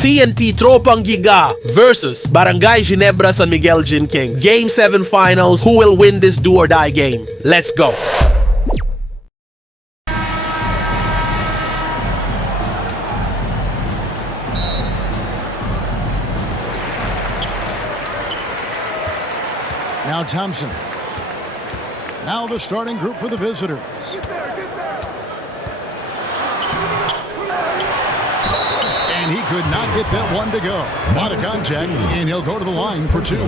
TNT Tropang GIGA versus Barangay Ginebra San Miguel Gin Kings. Game 7 finals. Who will win this do or die game? Let's go. Now Thompson. Now the starting group for the visitors. And he could not get that one to go. A lot of contact, and he'll go to the line for two.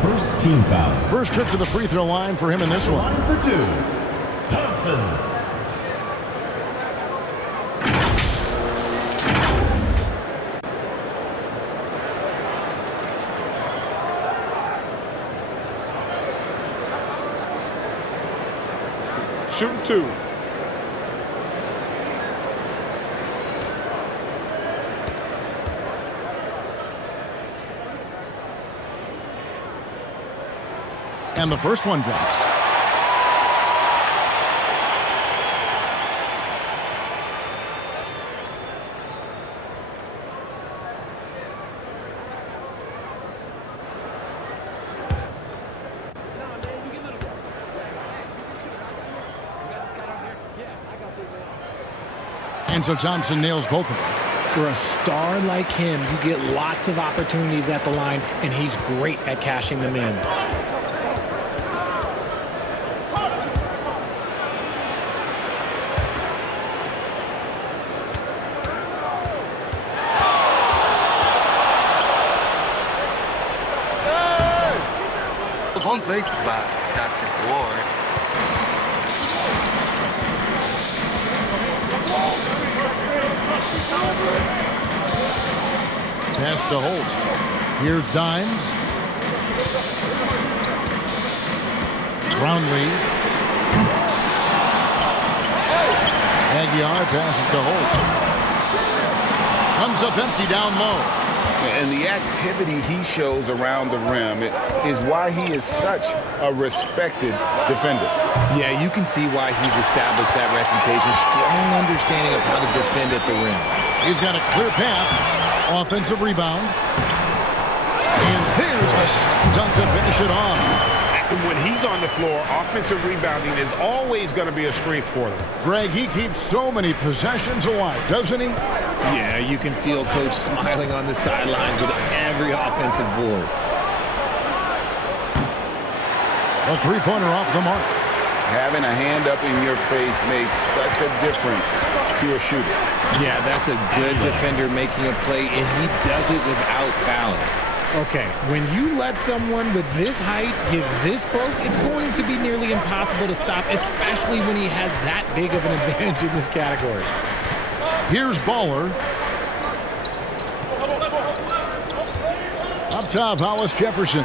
First team foul. First trip to the free throw line for him in this one. Line for two. Thompson. Shooting two. And the first one drops. And so Thompson nails both of them. For a star like him, you get lots of opportunities at the line, and he's great at cashing them in. Pump fake, but that's it. War. Pass to Holt. Here's Dimes. Brownlee. Aguiar passes to Holt. Comes up empty down low. And the activity he shows around the rim is why he is such a respected defender. Yeah, you can see why he's established that reputation. Strong understanding of how to defend at the rim. He's got a clear path. Offensive rebound. And there's the slam dunk to finish it off. When he's on the floor, offensive rebounding is always going to be a strength for them. Greg, he keeps so many possessions alive, doesn't he? Yeah, you can feel Coach smiling on the sidelines with every offensive board. A three-pointer off the mark. Having a hand up in your face makes such a difference to a shooter. Yeah, that's a good defender making a play, and he does it without fouling. Okay, when you let someone with this height get this close, it's going to be nearly impossible to stop, especially when he has that big of an advantage in this category. Here's Baller. Up top, Hollis Jefferson.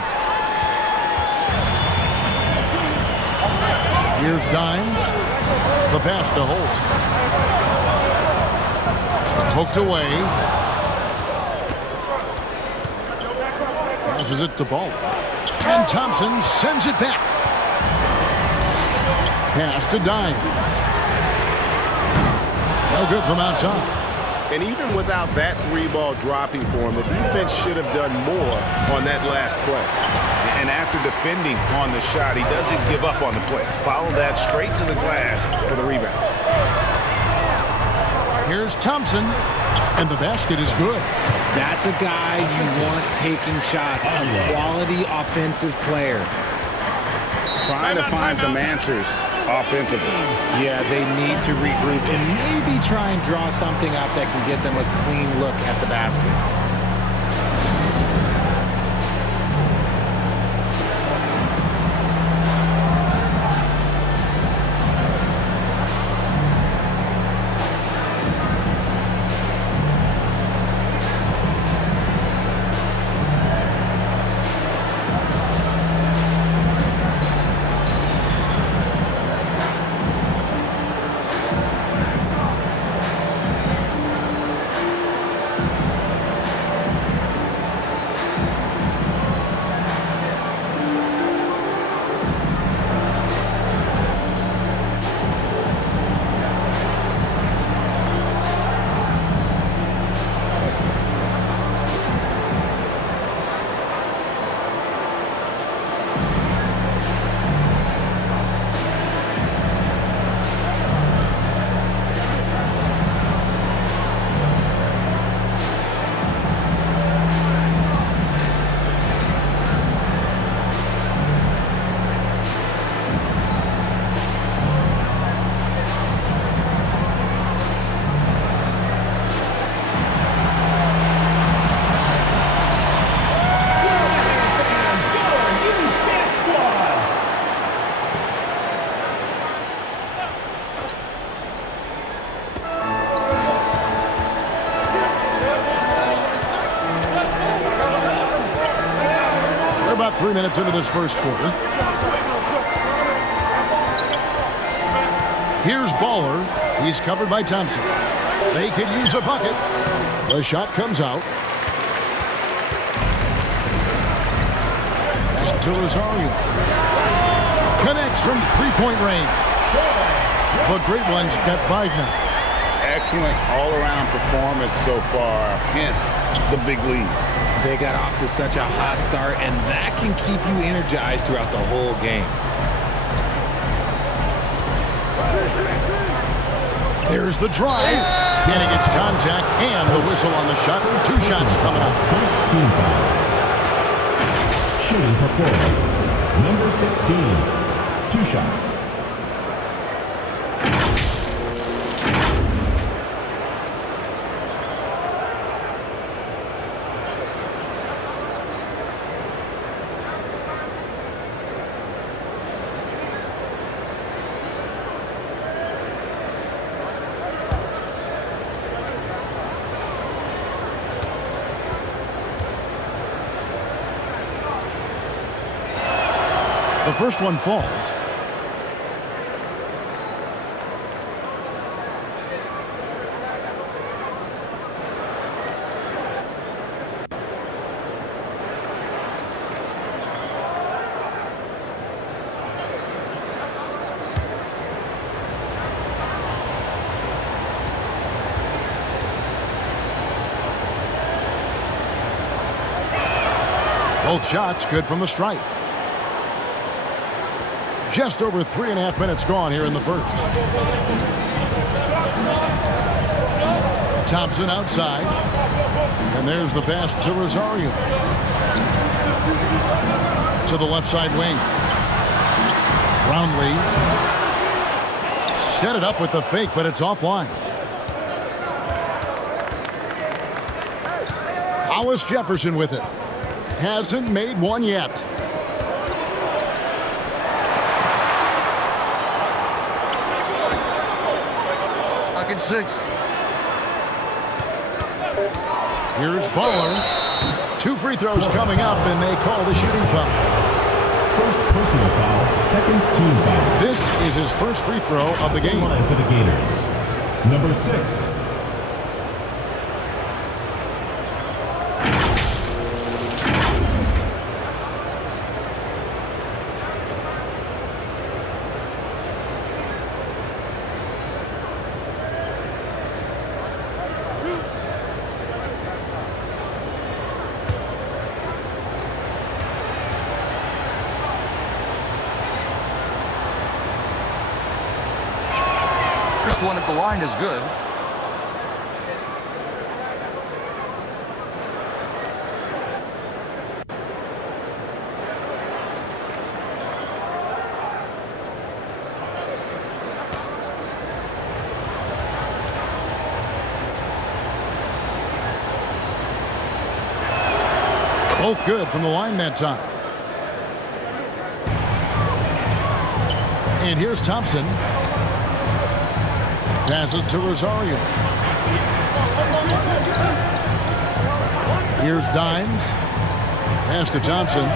Here's Dimes. The pass to Holt. Poked away. Passes it to Baller. And Thompson sends it back. Pass to Dimes. No good from outside. And even without that three ball dropping for him, the defense should have done more on that last play. And after defending on the shot, he doesn't give up on the play. Follow that straight to the glass for the rebound. Here's Thompson, and the basket is good. That's a guy you want taking shots, a quality offensive player. Trying to find some answers offensively. Yeah, they need to regroup and maybe try and draw something up that can get them a clean look at the basket. 3 minutes into this first quarter. Here's Baller. He's covered by Thompson. They could use a bucket. The shot comes out. Pass to Rosario. Connects from three-point range. The great one's got 5 now. Excellent all-around performance so far, hence the big lead. They got off to such a hot start, and that can keep you energized throughout the whole game. There's the drive. Getting its contact and the whistle on the shot. 2 shots coming up. First team foul. Shooting for Florida. Number 16. 2 shots. The first one falls. Both shots good from the stripe. Just over 3.5 minutes gone here in the first. Thompson outside. And there's the pass to Rosario. To the left side wing. Brownlee. Set it up with the fake, but it's offline. Hollis Jefferson with it. Hasn't made one yet. Pocket 6. Here's Baller. 2 free throws coming up, and they call the shooting foul. First personal foul, second team foul. This is his first free throw of the game. Line for the Gators. Number 6. First one at the line is good. Both good from the line that time. And here's Thompson. Passes to Rosario. Here's Dimes. Pass to Thompson.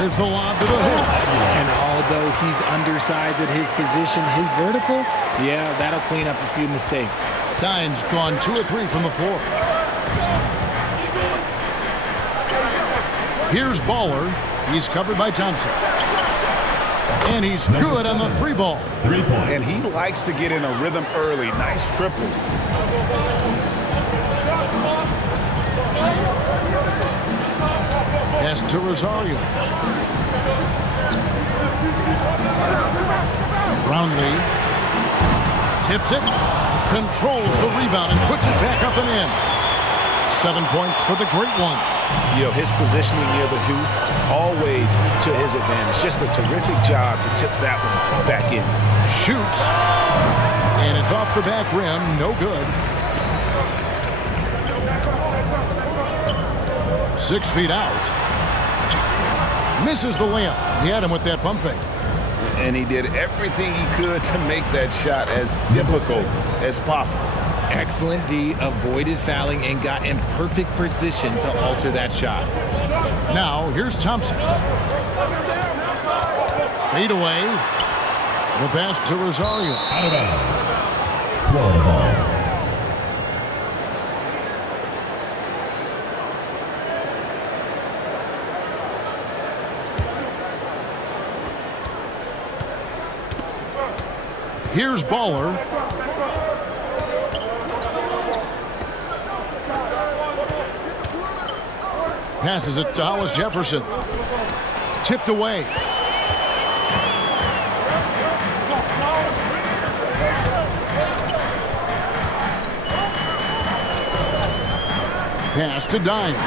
There's the lob to the hoop. And although he's undersized at his position, his vertical, yeah, that'll clean up a few mistakes. Dimes gone 2 or 3 from the floor. Here's Baller. He's covered by Thompson. And he's good on the 3 ball. 3 points. And he likes to get in a rhythm early. Nice triple. Pass to Rosario. Brownlee tips it, controls the rebound, and puts it back up and in. 7 points for the great one. You know, his positioning near the hoop, always to his advantage. Just a terrific job to tip that one back in. Shoots. And it's off the back rim. No good. 6 feet out. Misses the layup. He had him with that pump fake. And he did everything he could to make that shot as difficult as possible. Excellent D, avoided fouling and got in perfect position to alter that shot. Now, here's Thompson. Fade away. The pass to Rosario. Out of bounds. Florida ball. Here's Baller. Passes it to Hollis Jefferson. Tipped away. Pass to Dines.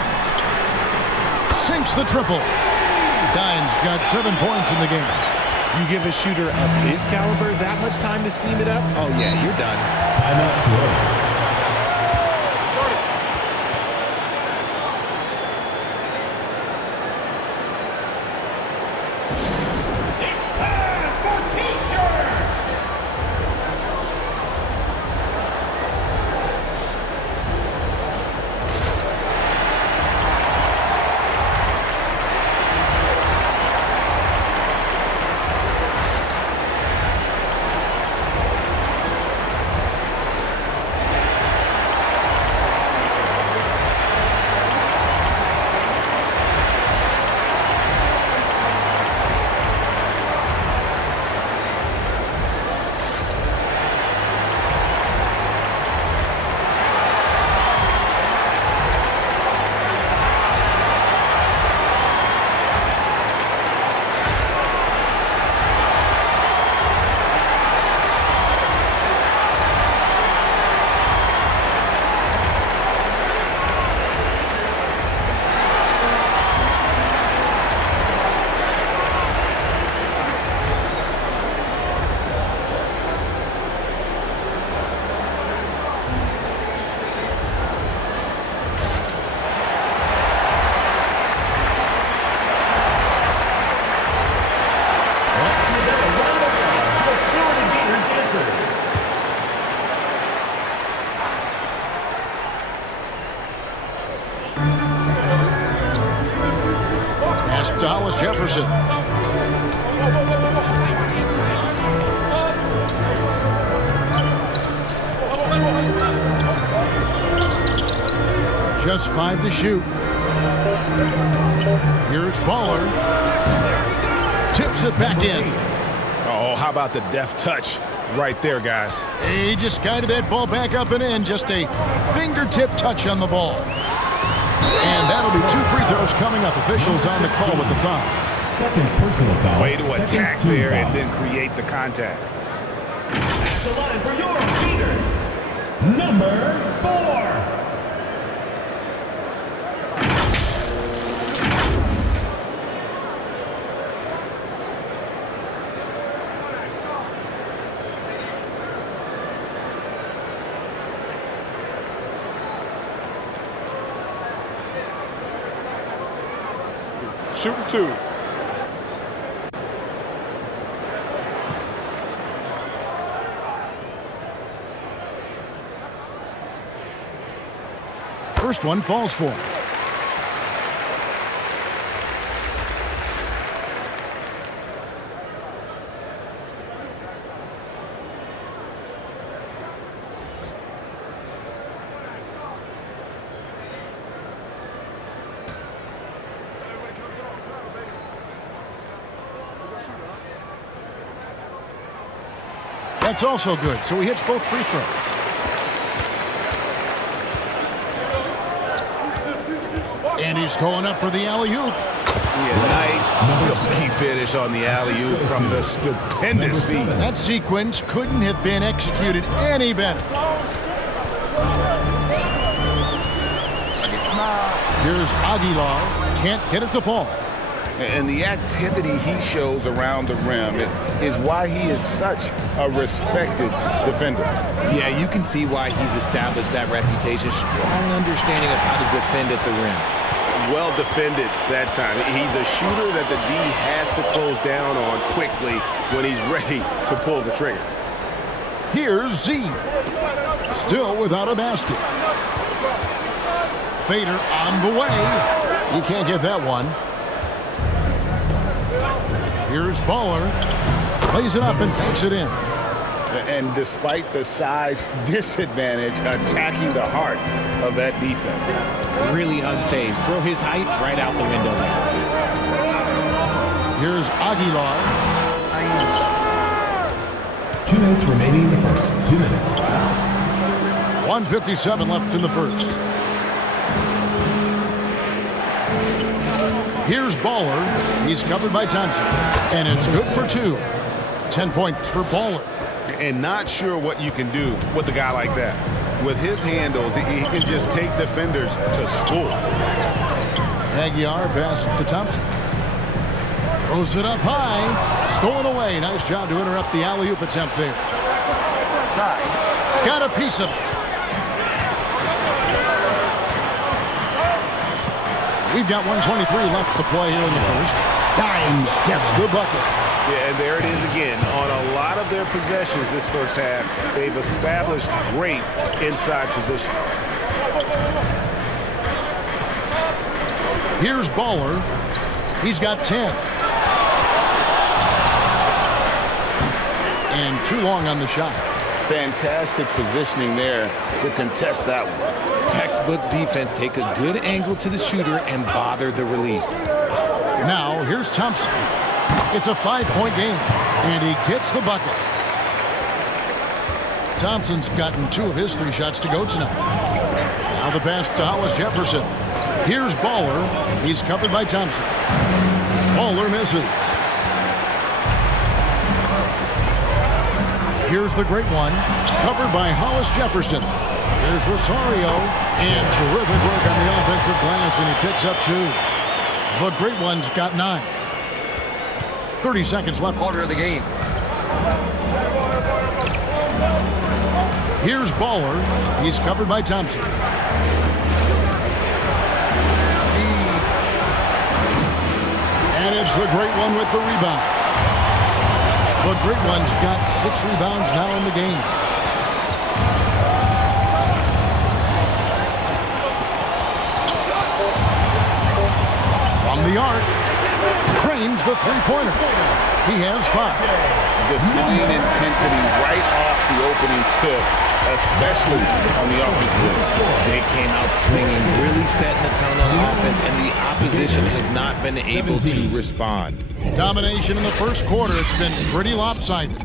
Sinks the triple. Dines got 7 points in the game. You give a shooter of his caliber that much time to seam it up? Oh, yeah, you're done. Timeout, Florida. To Hollis Jefferson. Just 5 to shoot. Here's Baller. Tips it back in. Oh, how about the deft touch right there, guys? He just guided that ball back up and in. Just a fingertip touch on the ball. And that'll be 2 free throws coming up. Officials on the call with the foul. Second personal foul. Way to attack Second there foul. and then create the contact. That's the line for your leaders. Number 4. Shooting 2. First one falls for him. That's also good, so he hits both free throws. And he's going up for the alley-oop. Yeah, nice silky finish on the alley-oop from the stupendous feed. That sequence couldn't have been executed any better. Here's Aguilar. Can't get it to fall. And the activity he shows around the rim is why he is such a respected defender. Yeah, you can see why he's established that reputation. Strong understanding of how to defend at the rim. Well defended that time. He's a shooter that the D has to close down on quickly when he's ready to pull the trigger. Here's Z. Still without a basket. Fader on the way. He can't get that one. Here's Baller. Plays it up and takes it in. And despite the size disadvantage, attacking the heart of that defense. Really unfazed. Throw his height right out the window there. Here's Aguilar. 2 minutes remaining in the first. 2 minutes. 1:57 left in the first. Here's Baller. He's covered by Thompson. And it's good for 2. 10 points for Baller. And not sure what you can do with a guy like that. With his handles, he can just take defenders to school. Aguilar pass to Thompson. Throws it up high. Stolen away. Nice job to interrupt the alley-oop attempt there. Got a piece of it. We've got 1:23 left to play here in the first. Time gets the bucket. Yeah, and there it is again. On a lot of their possessions this first half, they've established great inside position. Here's Baller. He's got 10. And too long on the shot. Fantastic positioning there to contest that one. Textbook defense. Take a good angle to the shooter and bother the release. Now, here's Thompson. It's a 5-point game, and he gets the bucket. Thompson's gotten 2 of his 3 shots to go tonight. Now the pass to Hollis Jefferson. Here's Baller. He's covered by Thompson. Baller misses. Here's the great one, covered by Hollis Jefferson. Here's Rosario, and terrific work on the offensive glass, and he picks up 2. The great one's got 9. 30 seconds left. Quarter of the game. Here's Baller. He's covered by Thompson. And it's the great one with the rebound. The great one's got 6 rebounds now in the game. From the arc, Cranes the three-pointer. He has 5. Displaying intensity right off the opening tip, especially on the offensive end. They came out swinging, really setting the tone on offense, and the opposition has not been able to respond. Domination in the first quarter. It's been pretty lopsided.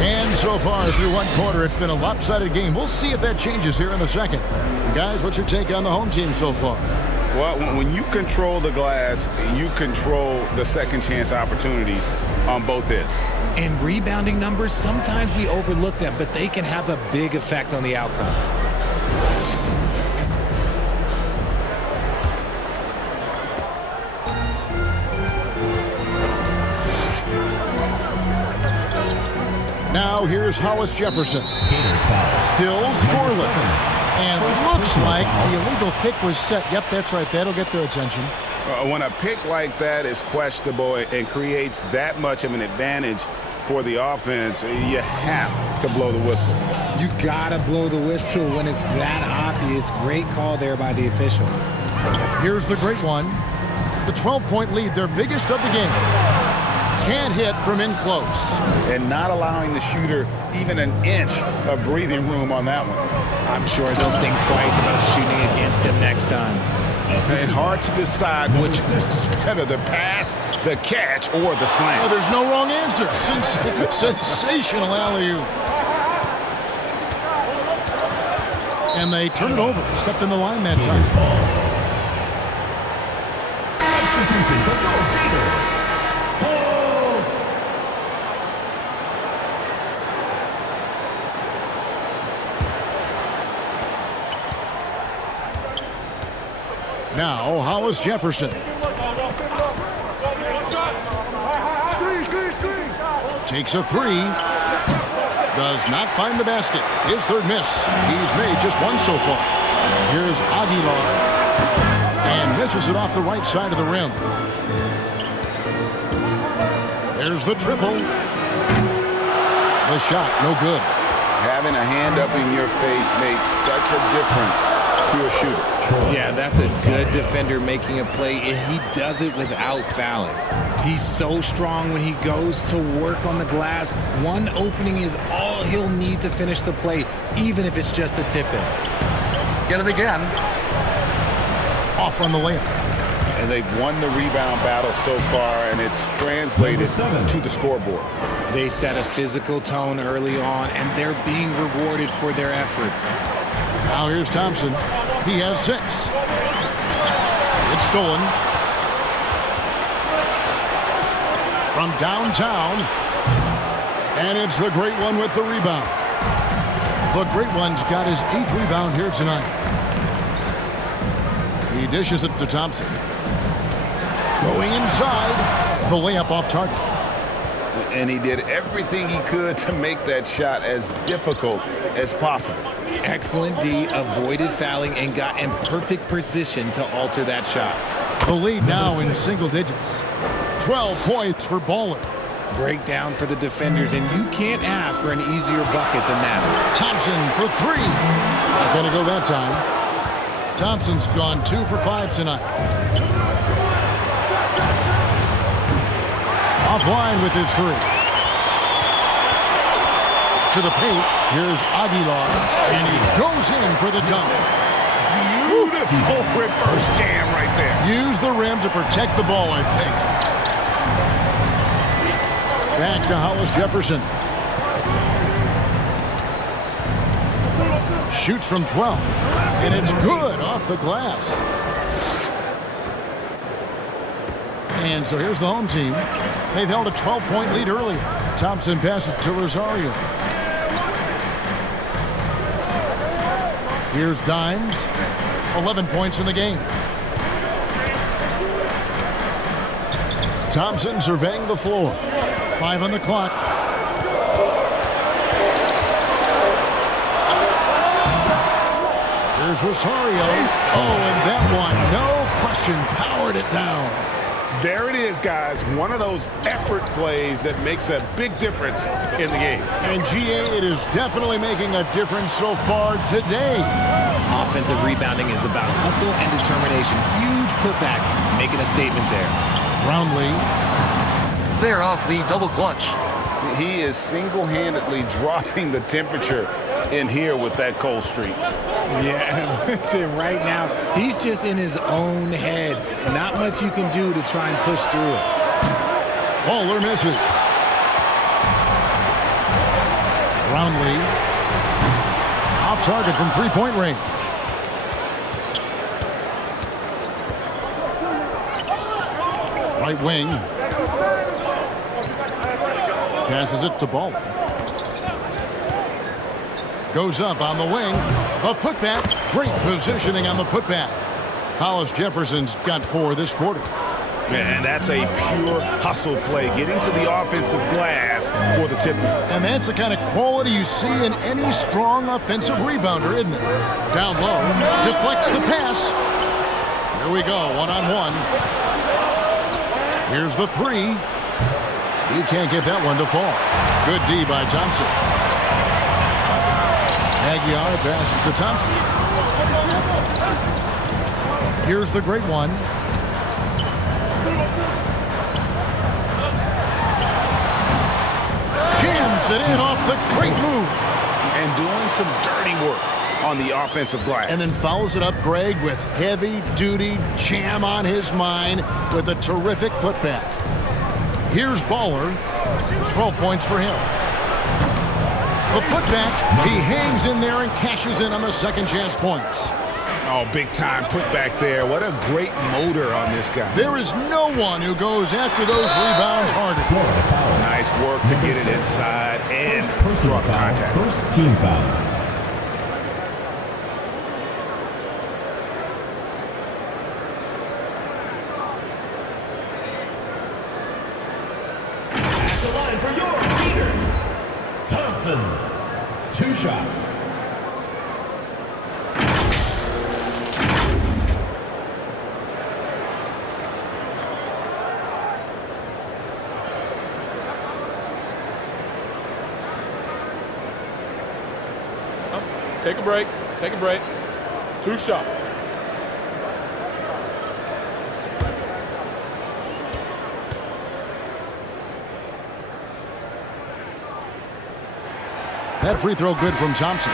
And so far through one quarter, it's been a lopsided game. We'll see if that changes here in the second. Guys, what's your take on the home team so far? Well, when you control the glass, you control the second chance opportunities on both ends. And rebounding numbers, sometimes we overlook them, but they can have a big effect on the outcome. Now here's Hollis Jefferson. Still scoreless. And looks like the illegal pick was set. Yep, that's right. That'll get their attention. When a pick like that is questionable and creates that much of an advantage for the offense, you have to blow the whistle. You gotta blow the whistle when it's that obvious. Great call there by the official. Here's the great one. The 12-point lead, their biggest of the game. Can't hit from in close. And not allowing the shooter even an inch of breathing room on that one. I'm sure they'll think twice about shooting against him next time. And hard to decide which is better, the pass, the catch, or the slam. Oh, there's no wrong answer. Sensational alley-oop. And they turn it over. Stepped in the line that time. Substitution for both Gators. Holds. Now, Hollis Jefferson. Takes a 3. Does not find the basket. His third miss. He's made just 1 so far. Here's Aguilar. And misses it off the right side of the rim. There's the triple. The shot, no good. Having a hand up in your face makes such a difference to a shooter. Yeah, that's a good defender making a play, and he does it without fouling. He's so strong when he goes to work on the glass. One opening is all he'll need to finish the play, even if it's just a tip-in. Get it again. Off on the layup. And they've won the rebound battle so far, and it's translated to the scoreboard. They set a physical tone early on, and they're being rewarded for their efforts. Now here's Thompson. He has 6. It's stolen. From downtown. And it's the Great One with the rebound. The Great One's got his 8th rebound here tonight. He dishes it to Thompson. Going inside. The layup off target. And he did everything he could to make that shot as difficult as possible. Excellent D, avoided fouling, and got in perfect position to alter that shot. The lead now in single digits. 12 points for Baller. Breakdown for the defenders, and you can't ask for an easier bucket than that. Thompson for 3. Not going to go that time. Thompson's gone 2 for 5 tonight. Offline with his 3. To the paint. Here's Aguilar, and he goes in for the dunk. Beautiful reverse jam right there. Use the rim to protect the ball, I think. Back to Hollis Jefferson. Shoots from 12, and it's good off the glass. And so here's the home team. They've held a 12-point lead earlier. Thompson passes to Rosario. Here's Dimes. 11 points in the game. Thompson surveying the floor. 5 on the clock. Here's Rosario. Oh, and that one, no question, powered it down. There it is, guys. One of those effort plays that makes a big difference in the game. And GA, it is definitely making a difference so far today. Offensive rebounding is about hustle and determination. Huge putback, making a statement there. Brownlee. They're off the double clutch. He is single-handedly dropping the temperature in here with that cold streak. Yeah, right now, he's just in his own head. Not much you can do to try and push through it. Bowler misses. Brownlee. Off target from three-point range. Right wing. Passes it to Baller. Goes up on the wing. A putback. Great positioning on the putback. Hollis Jefferson's got 4 this quarter. And that's a pure hustle play, getting to the offensive glass for the tip. And that's the kind of quality you see in any strong offensive rebounder, isn't it? Down low. Deflects the pass. Here we go, one-on-one. Here's the 3. He can't get that one to fall. Good D by Thompson. Aguilar passes to Thompson. Here's the Great One. Jams it in off the great move. And doing some dirty work on the offensive glass. And then follows it up, Greg, with heavy-duty jam on his mind with a terrific putback. Here's Baller. 12 points for him. The putback, he hangs in there and cashes in on the second chance points. Oh, big time putback there. What a great motor on this guy. There is no one who goes after those rebounds harder. Nice work to get it inside and draw contact. First team foul. At the line for your leaders, Thompson. 2 shots. Take a break. Take a break. 2 shots. That free throw good from Thompson.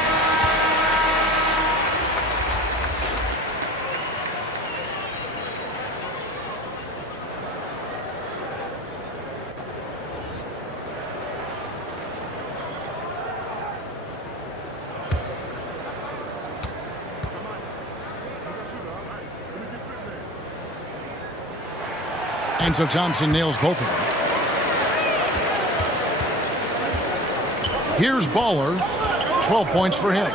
And so Thompson nails both of them. Here's Baller. 12 points for him.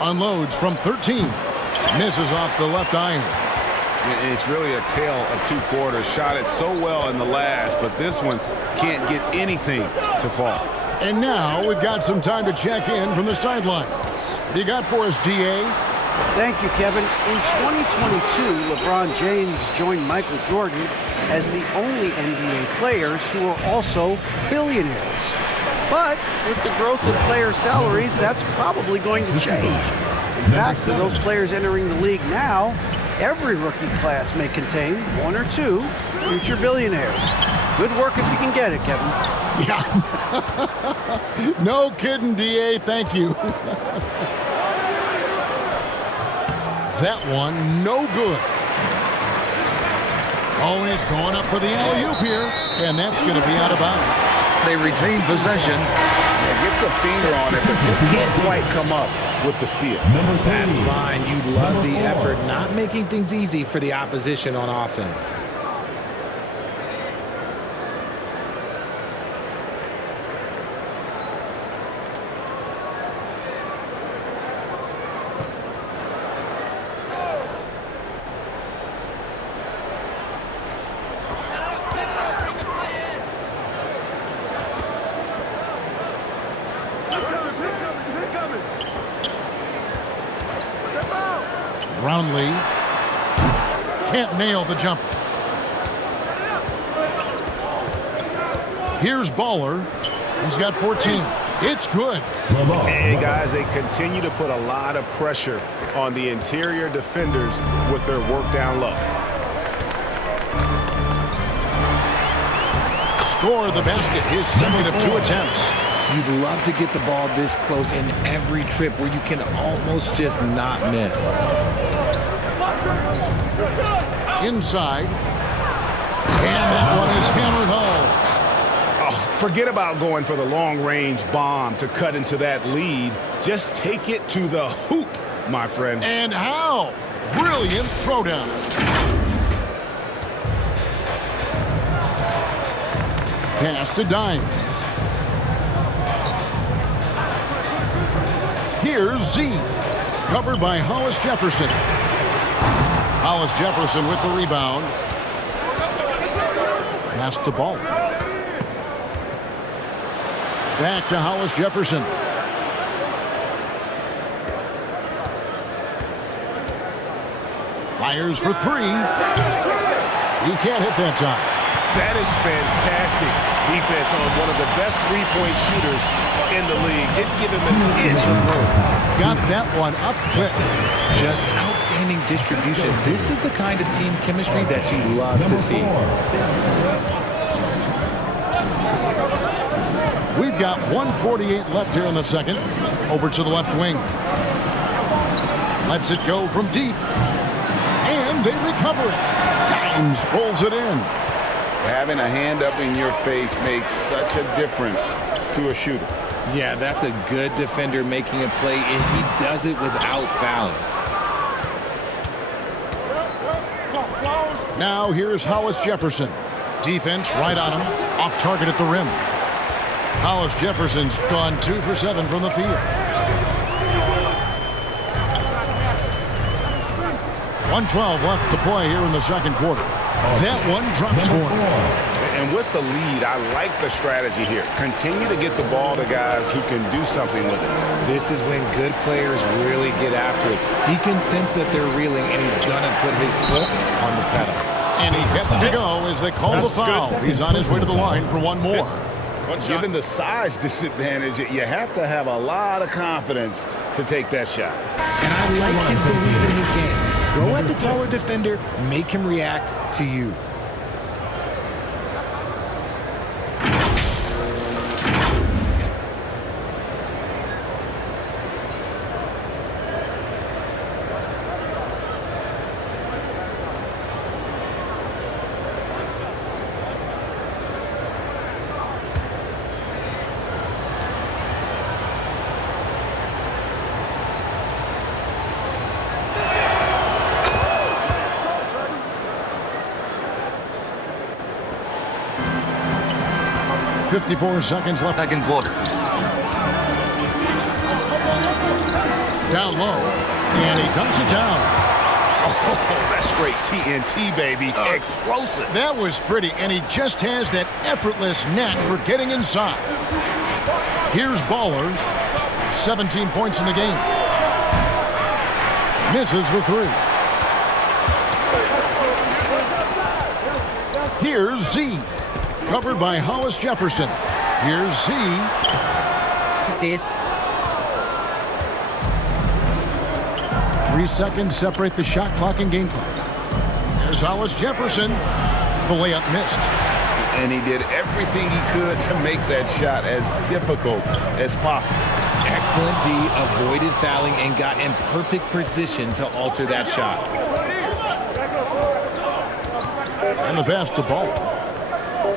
Unloads from 13. Misses off the left iron. It's really a tale of 2 quarters. Shot it so well in the last, but this one can't get anything to fall. And now we've got some time to check in from the sidelines. You got for us, DA? Thank you, Kevin. In 2022, LeBron James joined Michael Jordan as the only NBA players who are also billionaires. But with the growth in player salaries, that's probably going to change. In fact, for those players entering the league now, every rookie class may contain 1 or 2 future billionaires. Good work if you can get it, Kevin. Yeah. No kidding, DA. Thank you. That one, no good. Oh, and he's going up for the alley-oop here, and that's going to be out of bounds. They retain possession. Gets a finger on it, but just can't quite come up with the steal. That's fine. You love the effort, not making things easy for the opposition on offense. Brownlee can't nail the jumper. Here's Baller. He's got 14. It's good. And guys, they continue to put a lot of pressure on the interior defenders with their work down low. Score the basket, his second of 2 attempts. You'd love to get the ball this close in every trip where you can almost just not miss. Inside. And that one is hammered home. Oh, forget about going for the long-range bomb to cut into that lead. Just take it to the hoop, my friend. And how? Brilliant throwdown. Pass to Dimes. Here's Z. Covered by Hollis Jefferson. Hollis Jefferson with the rebound. Pass the ball. Back to Hollis Jefferson. Fires for 3. He can't hit that time. That is fantastic defense on one of the best three-point shooters in the league. Didn't give him an inch of room. Got that one up quick. Just outstanding distribution. This is the kind of team chemistry that you love to see. We've got 1:48 left here in the second. Over to the left wing. Lets it go from deep. And they recover it. Dimes pulls it in. Having a hand up in your face makes such a difference to a shooter. Yeah, that's a good defender making a play, and he does it without fouling. Now here's Hollis Jefferson. Defense right on him. Off target at the rim. Hollis Jefferson's gone 2 for 7 from the field. 1:12 left to play here in the second quarter. That one drops for him. And with the lead, I like the strategy here. Continue to get the ball to guys who can do something with it. This is when good players really get after it. He can sense that they're reeling, and he's going to put his foot on the pedal. And he gets it to go as they call the foul. He's on his way to the line for one more. Given the size disadvantage, you have to have a lot of confidence to take that shot. And I like his belief in his game. Go at the taller defender, make him react to you. .54 seconds left. Second quarter. Down low, and he dunks it down. Oh, that's straight TNT, baby. Explosive. That was pretty, and he just has that effortless knack for getting inside. Here's Baller, 17 points in the game. Misses the three. Here's Z. Covered by Hollis Jefferson. Here's Z. This. 3 seconds separate the shot clock and game clock. There's Hollis Jefferson. The layup missed. And he did everything he could to make that shot as difficult as possible. Excellent D, avoided fouling and got in perfect position to alter that shot. And the pass to Ball.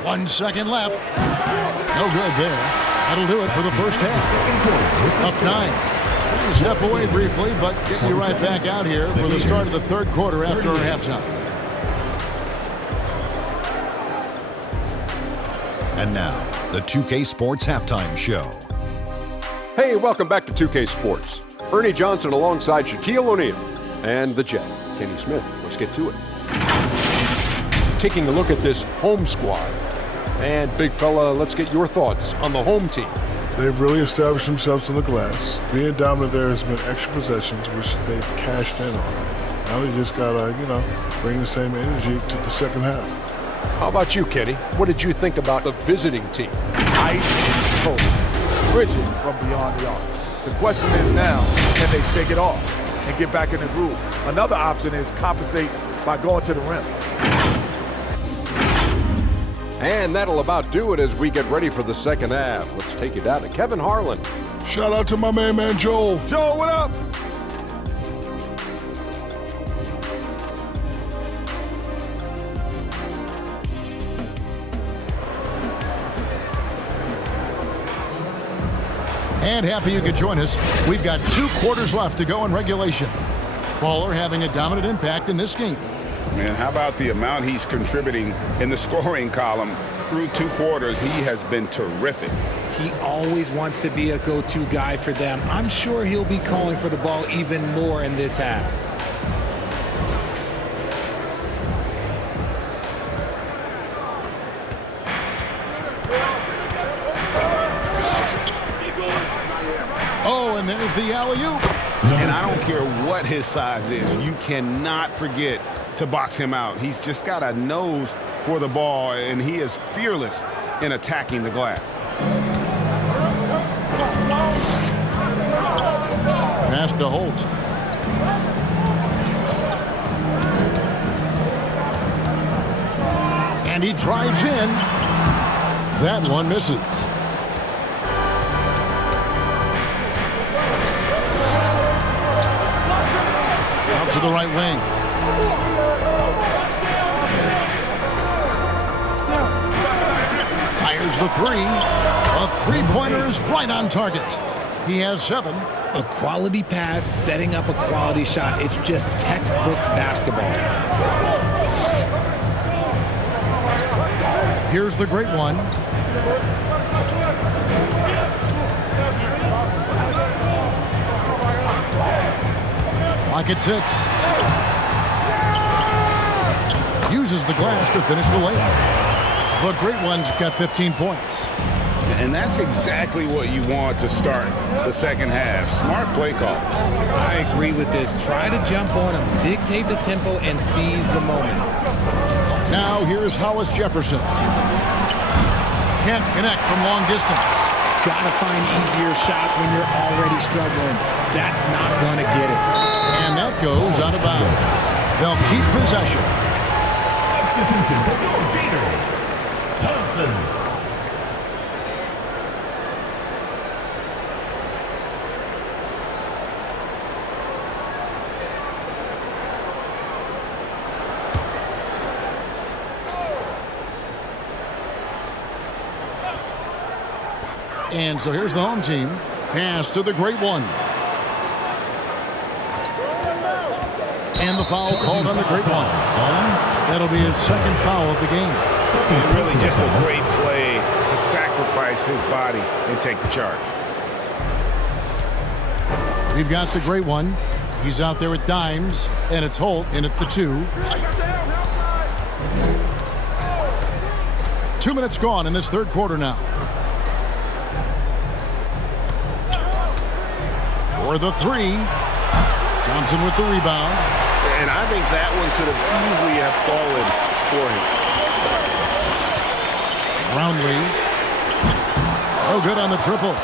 1 second left. No good there. That'll do it for the first half. Up 9. Step away briefly, but get you right back out here for the start of the third quarter after our halftime. And now, the 2K Sports Halftime Show. Hey, welcome back to 2K Sports. Ernie Johnson alongside Shaquille O'Neal and the Jet, Kenny Smith. Let's get to it. Taking a look at this home squad. And big fella, let's get your thoughts on the home team. They've really established themselves on the glass. Being dominant there has been extra possessions, which they've cashed in on. Now they just gotta, bring the same energy to the second half. How about you, Kenny? What did you think about the visiting team? Ice cold, frigid from beyond the arc. The question is now, can they shake it off and get back in the groove? Another option is compensate by going to the rim. And that'll about do it as we get ready for the second half. Let's take it down to Kevin Harlan. Shout out to my main man, Joel. Joel, what up? And happy you could join us. We've got 2 quarters left to go in regulation. Baller having a dominant impact in this game. Man, how about the amount he's contributing in the scoring column through 2 quarters? He has been terrific. He always wants to be a go-to guy for them. I'm sure he'll be calling for the ball even more in this half. Oh, and there's the alley-oop. And I don't care what his size is. You cannot forget to box him out. He's just got a nose for the ball, and he is fearless in attacking the glass. Pass to Holt. And he drives in. That one misses. Out to the right wing. Fires the three. A three-pointer is right on target. He has 7. A quality pass, setting up a quality shot. It's just textbook basketball. Here's the great one. Lock at 6. Uses the glass to finish the layup. The great one's got 15 points. And that's exactly what you want to start the second half. Smart play call. I agree with this. Try to jump on him, dictate the tempo, and seize the moment. Now here's Hollis Jefferson. Can't connect from long distance. Gotta find easier shots when you're already struggling. That's not gonna get it. And that goes out of bounds. They'll keep possession. Substitution for your Gators, Thompson. And so here's the home team. Pass to the great one. And the foul called on the great one. That'll be his second foul of the game. Really just a great play to sacrifice his body and take the charge. We've got the great one. He's out there at dimes, and it's Holt in at the 2. 2 minutes gone in this third quarter now. For the 3. Thompson with the rebound. And I think that one could have easily have fallen for him. Brownlee. Oh, good on the triple.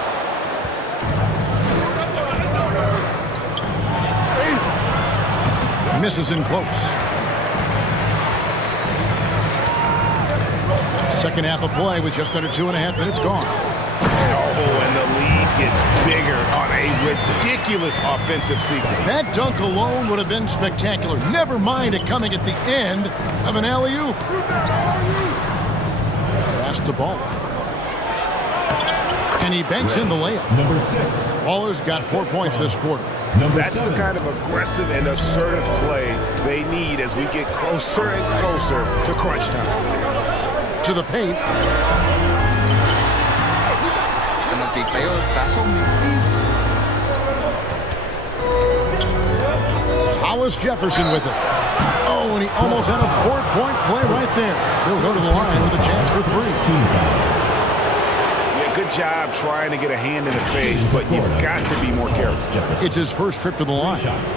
Misses in close. Second half of play with just under 2.5 minutes gone. Oh, and the lead gets bigger on a ridiculous offensive sequence. That dunk alone would have been spectacular. Never mind it coming at the end of an alley-oop. Pass to Ball. And he banks in the layup. Number 6. Baller's got 4 points this quarter. That's the kind of aggressive and assertive play they need as we get closer and closer to crunch time. To the paint. Hollis Jefferson with it. Oh, and he almost had a 4-point play right there. He'll go to the line with a chance for 3. Yeah, good job trying to get a hand in the face, but you've got to be more careful. It's his first trip to the line. Shots.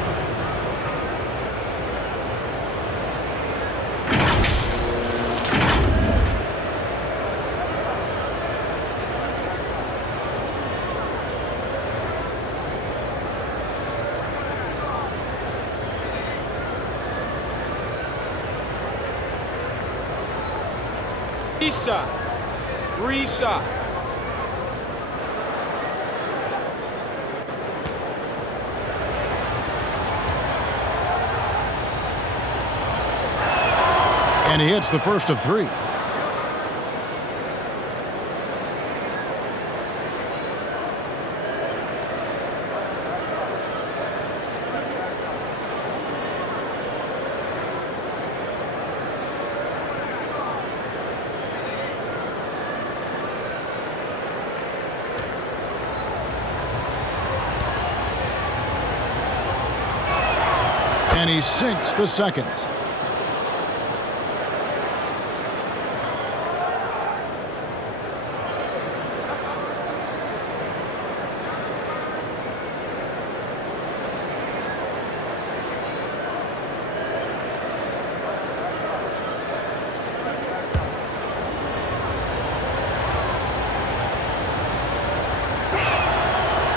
3 shots. And he hits the first of 3. And he sinks the second.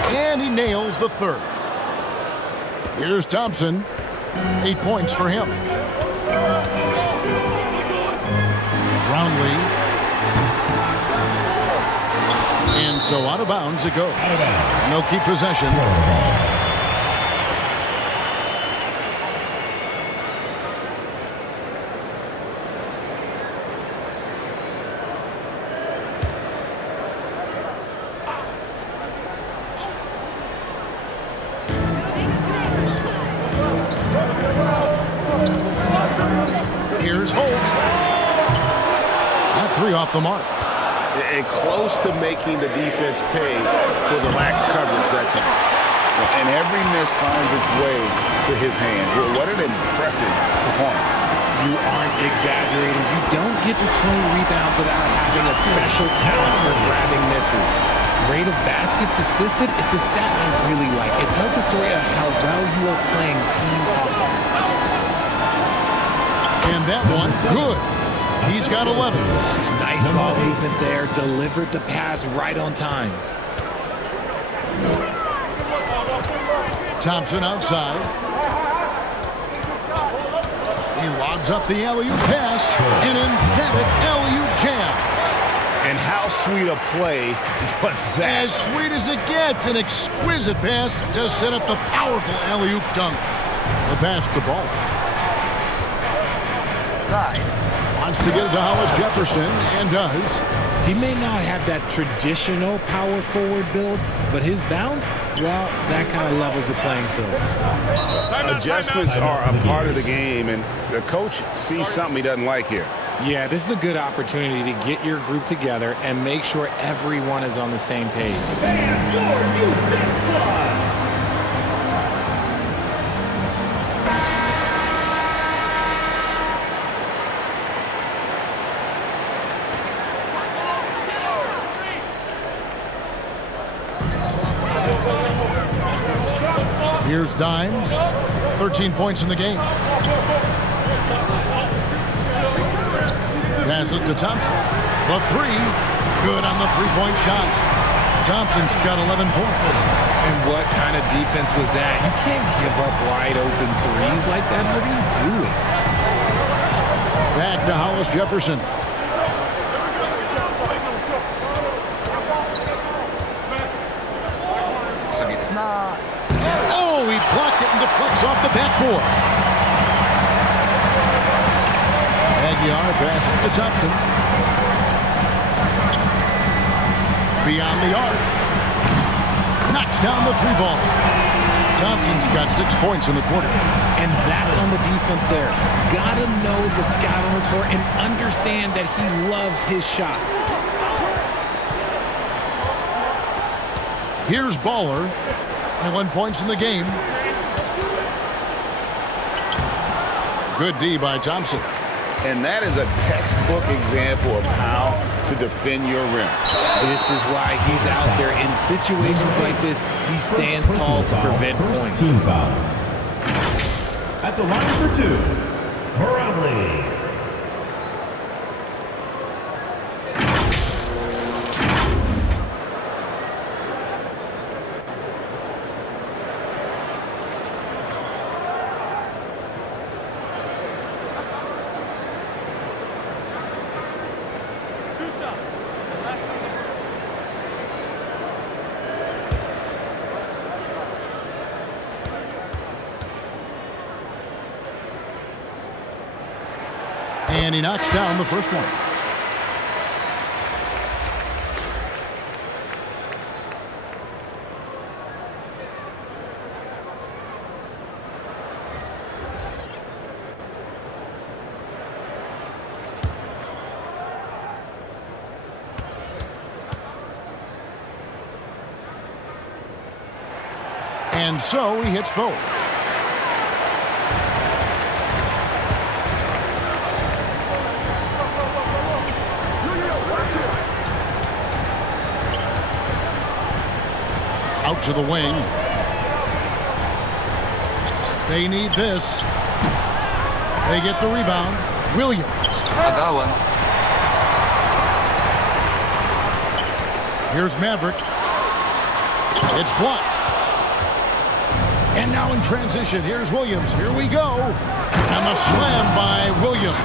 And he nails the third. Here's Thompson. 8 points for him. Brownlee. And so out of bounds it goes. No keep possession. Here's Holt. That 3 off the mark. And close to making the defense pay for the lax coverage that time. And every miss finds its way to his hand. Well, what an impressive performance. You aren't exaggerating. You don't get to 20 rebounds without having a special talent for grabbing misses. Rate of baskets assisted, it's a stat I really like. It tells a story of how well you are playing team offense. And that one, good. He's got 11. Nice ball movement there. Delivered the pass right on time. Thompson outside. He lobs up the alley-oop pass. An emphatic alley-oop jam. And how sweet a play was that? As sweet as it gets. An exquisite pass to set up the powerful alley-oop dunk. The pass to Ball. Wants to get it to Hollis Jefferson, and does. He may not have that traditional power forward build, but his bounce, well, that kind of levels the playing field. Adjustments are a part of the game, and the coach sees something he doesn't like here. Yeah, this is a good opportunity to get your group together and make sure everyone is on the same page. Here's Dimes. 13 points in the game. Passes to Thompson. The three. Good on the three-point shot. Thompson's got 11 points. And what kind of defense was that? You can't give up wide open threes like that. What are you doing? Back to Hollis Jefferson. Oh, he blocked it and deflects off the backboard. Aguiar passes to Thompson. Beyond the arc. Knocks down the three ball. Thompson's got 6 points in the quarter. And that's on the defense there. Gotta know the scouting report and understand that he loves his shot. Here's Baller. 21 points in the game. Good D by Thompson. And that is a textbook example of how to defend your rim. This is why he's out there in situations like this. He stands tall to prevent points. Team foul. At the line for two, Brownlee. And he knocks down the first one. And so he hits both. Out to the wing. They need this. They get the rebound. Williams. I got one. Here's Maverick. It's blocked. And now in transition, here's Williams. Here we go. And the slam by Williams.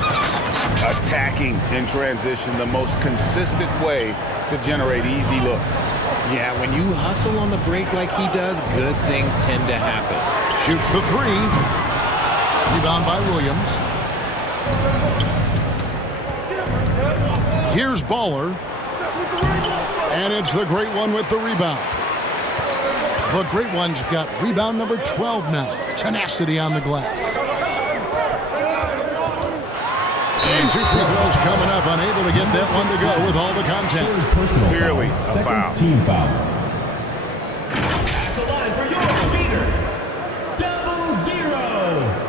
Attacking in transition, the most consistent way to generate easy looks. Yeah, when you hustle on the break like he does, good things tend to happen. Shoots the three. Rebound by Williams. Here's Baller. And it's the Great One with the rebound. The Great One's got rebound number 12 now. Tenacity on the glass. And 2 free throws coming up. Unable to get that one to go with all the contact. Clearly a foul. Team foul. At the line for your leaders, 0-0.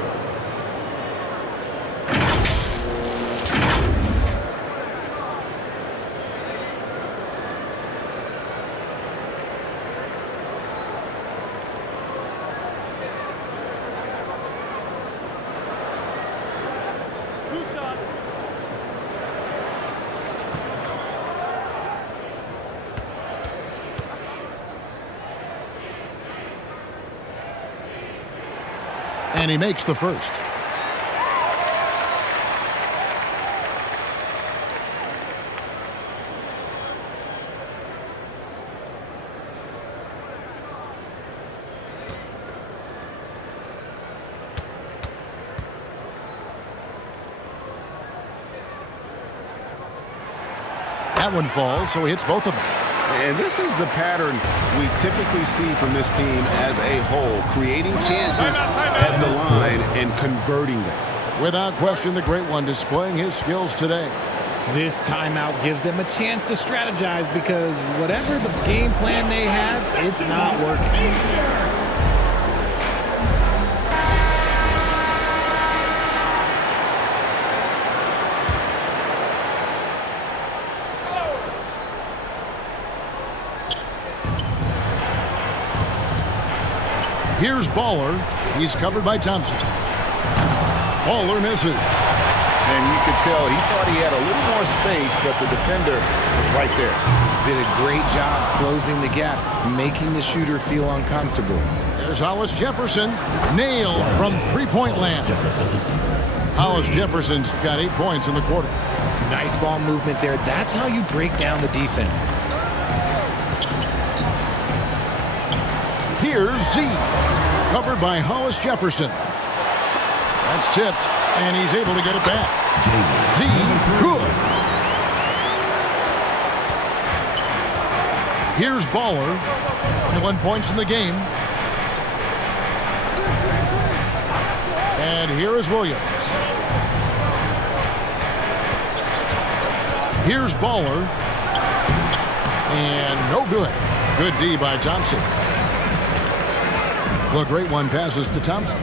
And he makes the first. That one falls, so he hits both of them. And this is the pattern we typically see from this team as a whole, creating chances at the line and converting them. Without question, the great one displaying his skills today. This timeout gives them a chance to strategize because whatever the game plan they have, it's not working. Here's Baller. He's covered by Thompson. Baller misses. And you could tell he thought he had a little more space, but the defender was right there. Did a great job closing the gap, making the shooter feel uncomfortable. There's Hollis Jefferson. Nailed from three-point land. Hollis Jefferson's got 8 points in the quarter. Nice ball movement there. That's how you break down the defense. Here's Z. Covered by Hollis Jefferson. That's tipped, and he's able to get it back. Z, good. Here's Baller. 21 points in the game. And here is Williams. Here's Baller. And no good. Good D by Thompson. The great one passes to Thompson.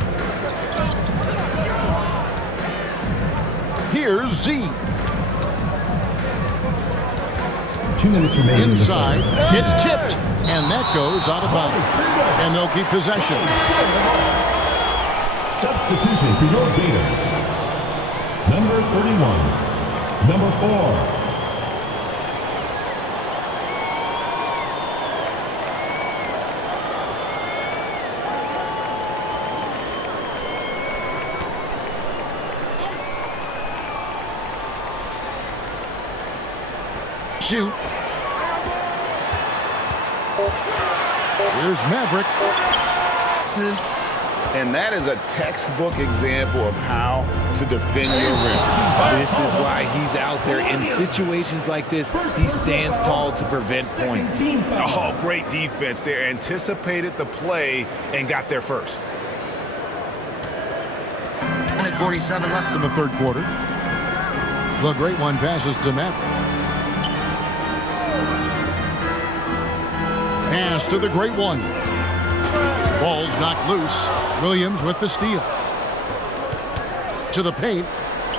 Here's Z. 2 minutes remaining. Inside. It's tipped. And that goes out of bounds. And they'll keep possession. Substitution for your Gators. Number 31. Number 4. Shoot. Here's Maverick. And that is a textbook example of how to defend your rim. This is why he's out there in situations like this. He stands tall to prevent points. Oh, great defense there. Anticipated the play and got there first. Minute 47 left in the third quarter. The great one passes to Maverick. Pass to the great one. Ball's knocked loose. Williams with the steal. To the paint.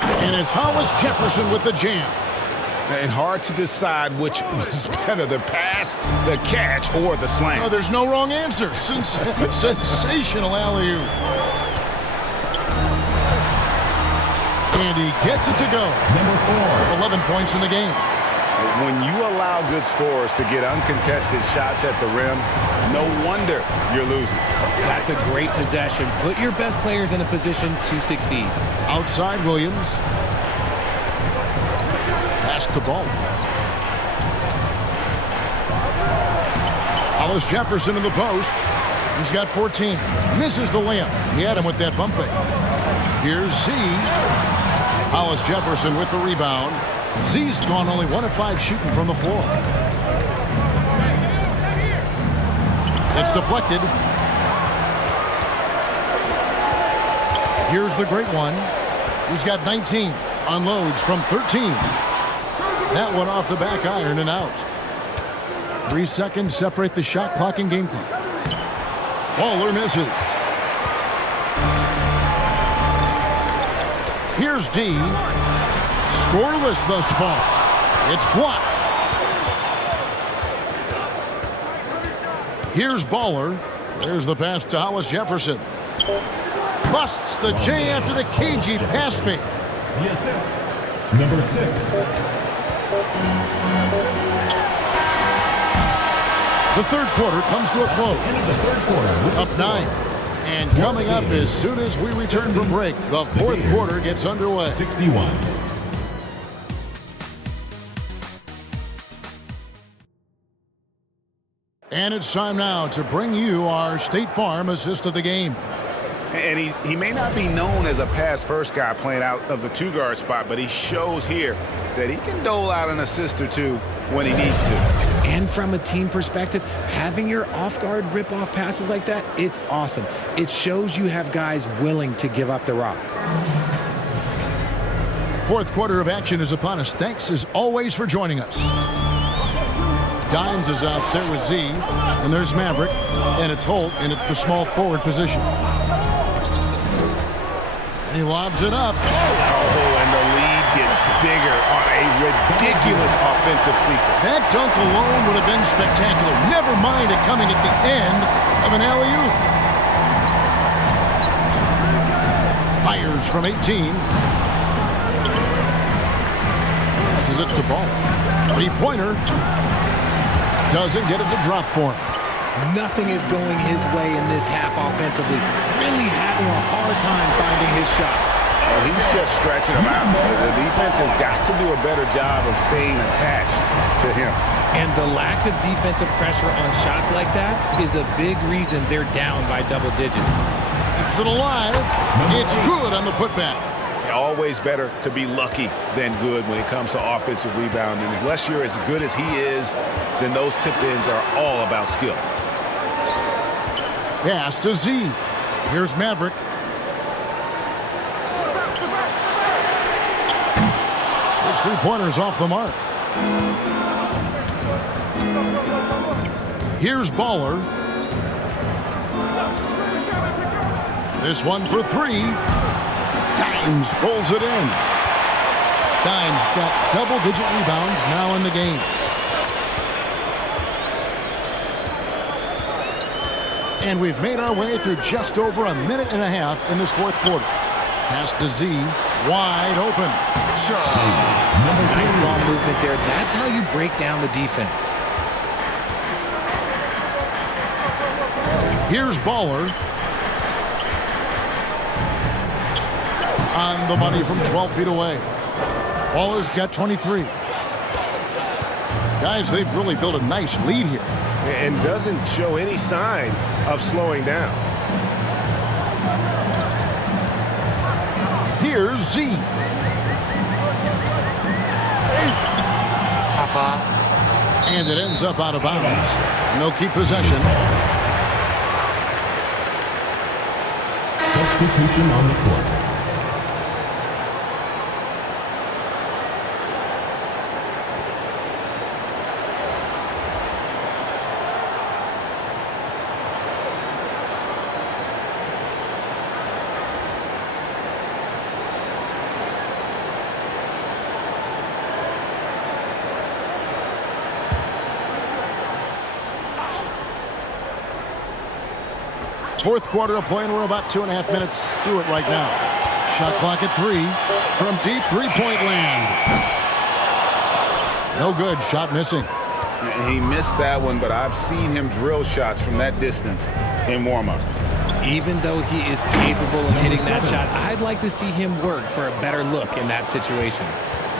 And it's Hollis Jefferson with the jam. And hard to decide which was better, the pass, the catch, or the slam. Oh, there's no wrong answer. Sensational alley-oop. And he gets it to go. Number 4. 11 points in the game. When you allow good scorers to get uncontested shots at the rim, no wonder you're losing. That's a great possession. Put your best players in a position to succeed. Outside Williams. Pass to ball. Hollis Jefferson in the post. He's got 14. Misses the layup. He had him with that bump fake. Here's Z. Hollis Jefferson with the rebound. Z's gone only 1 of 5 shooting from the floor. It's deflected. Here's the great one. He's got 19. Unloads from 13. That one off the back iron and out. 3 seconds separate the shot clock and game clock. Baller misses. Here's D. Scoreless thus far. It's blocked. Here's Baller. There's the pass to Hollis Jefferson. Busts the J after the KG pass fake. The assist. Number 6. The third quarter comes to a close. End of the third quarter. Up 9. And coming up as soon as we return from break, the fourth quarter gets underway. 61. And it's time now to bring you our State Farm assist of the game. And he may not be known as a pass-first guy playing out of the two-guard spot, but he shows here that he can dole out an assist or two when he needs to. And from a team perspective, having your off-guard rip-off passes like that, it's awesome. It shows you have guys willing to give up the rock. Fourth quarter of action is upon us. Thanks as always for joining us. Dimes is out there with Z, and there's Maverick, and it's Holt in at the small forward position. And he lobs it up. Oh, and the lead gets bigger on a ridiculous offensive sequence. That dunk alone would have been spectacular. Never mind it coming at the end of an alley-oop. Fires from 18. Passes it to Ball. Three-pointer. Doesn't get it to drop for him. Nothing is going his way in this half offensively. Really having a hard time finding his shot. Well, he's just stretching him out. The defense has got to do a better job of staying attached to him. And the lack of defensive pressure on shots like that is a big reason they're down by double digits. Keeps it alive. It's good on the putback. Always better to be lucky than good when it comes to offensive rebounding. Unless you're as good as he is, then those tip-ins are all about skill. Pass to Z. Here's Maverick. His three-pointer's off the mark. Here's Baller. This one for three. Dimes pulls it in. Dimes got double-digit rebounds now in the game. And we've made our way through just over a minute and a half in this fourth quarter. Pass to Z, wide open. Nice ball movement there. That's how you break down the defense. Here's Baller. On the money from 12 feet away. Baller's got 23. Guys, they've really built a nice lead here. And doesn't show any sign of slowing down. Here's Z. And it ends up out of bounds. No keep possession. Substitution on the court. Fourth quarter of play, and we're about 2.5 minutes through it right now. Shot clock at 3 from deep three-point land. No good. Shot missing. He missed that one, but I've seen him drill shots from that distance in warm-ups. Even though he is capable of hitting that shot, I'd like to see him work for a better look in that situation.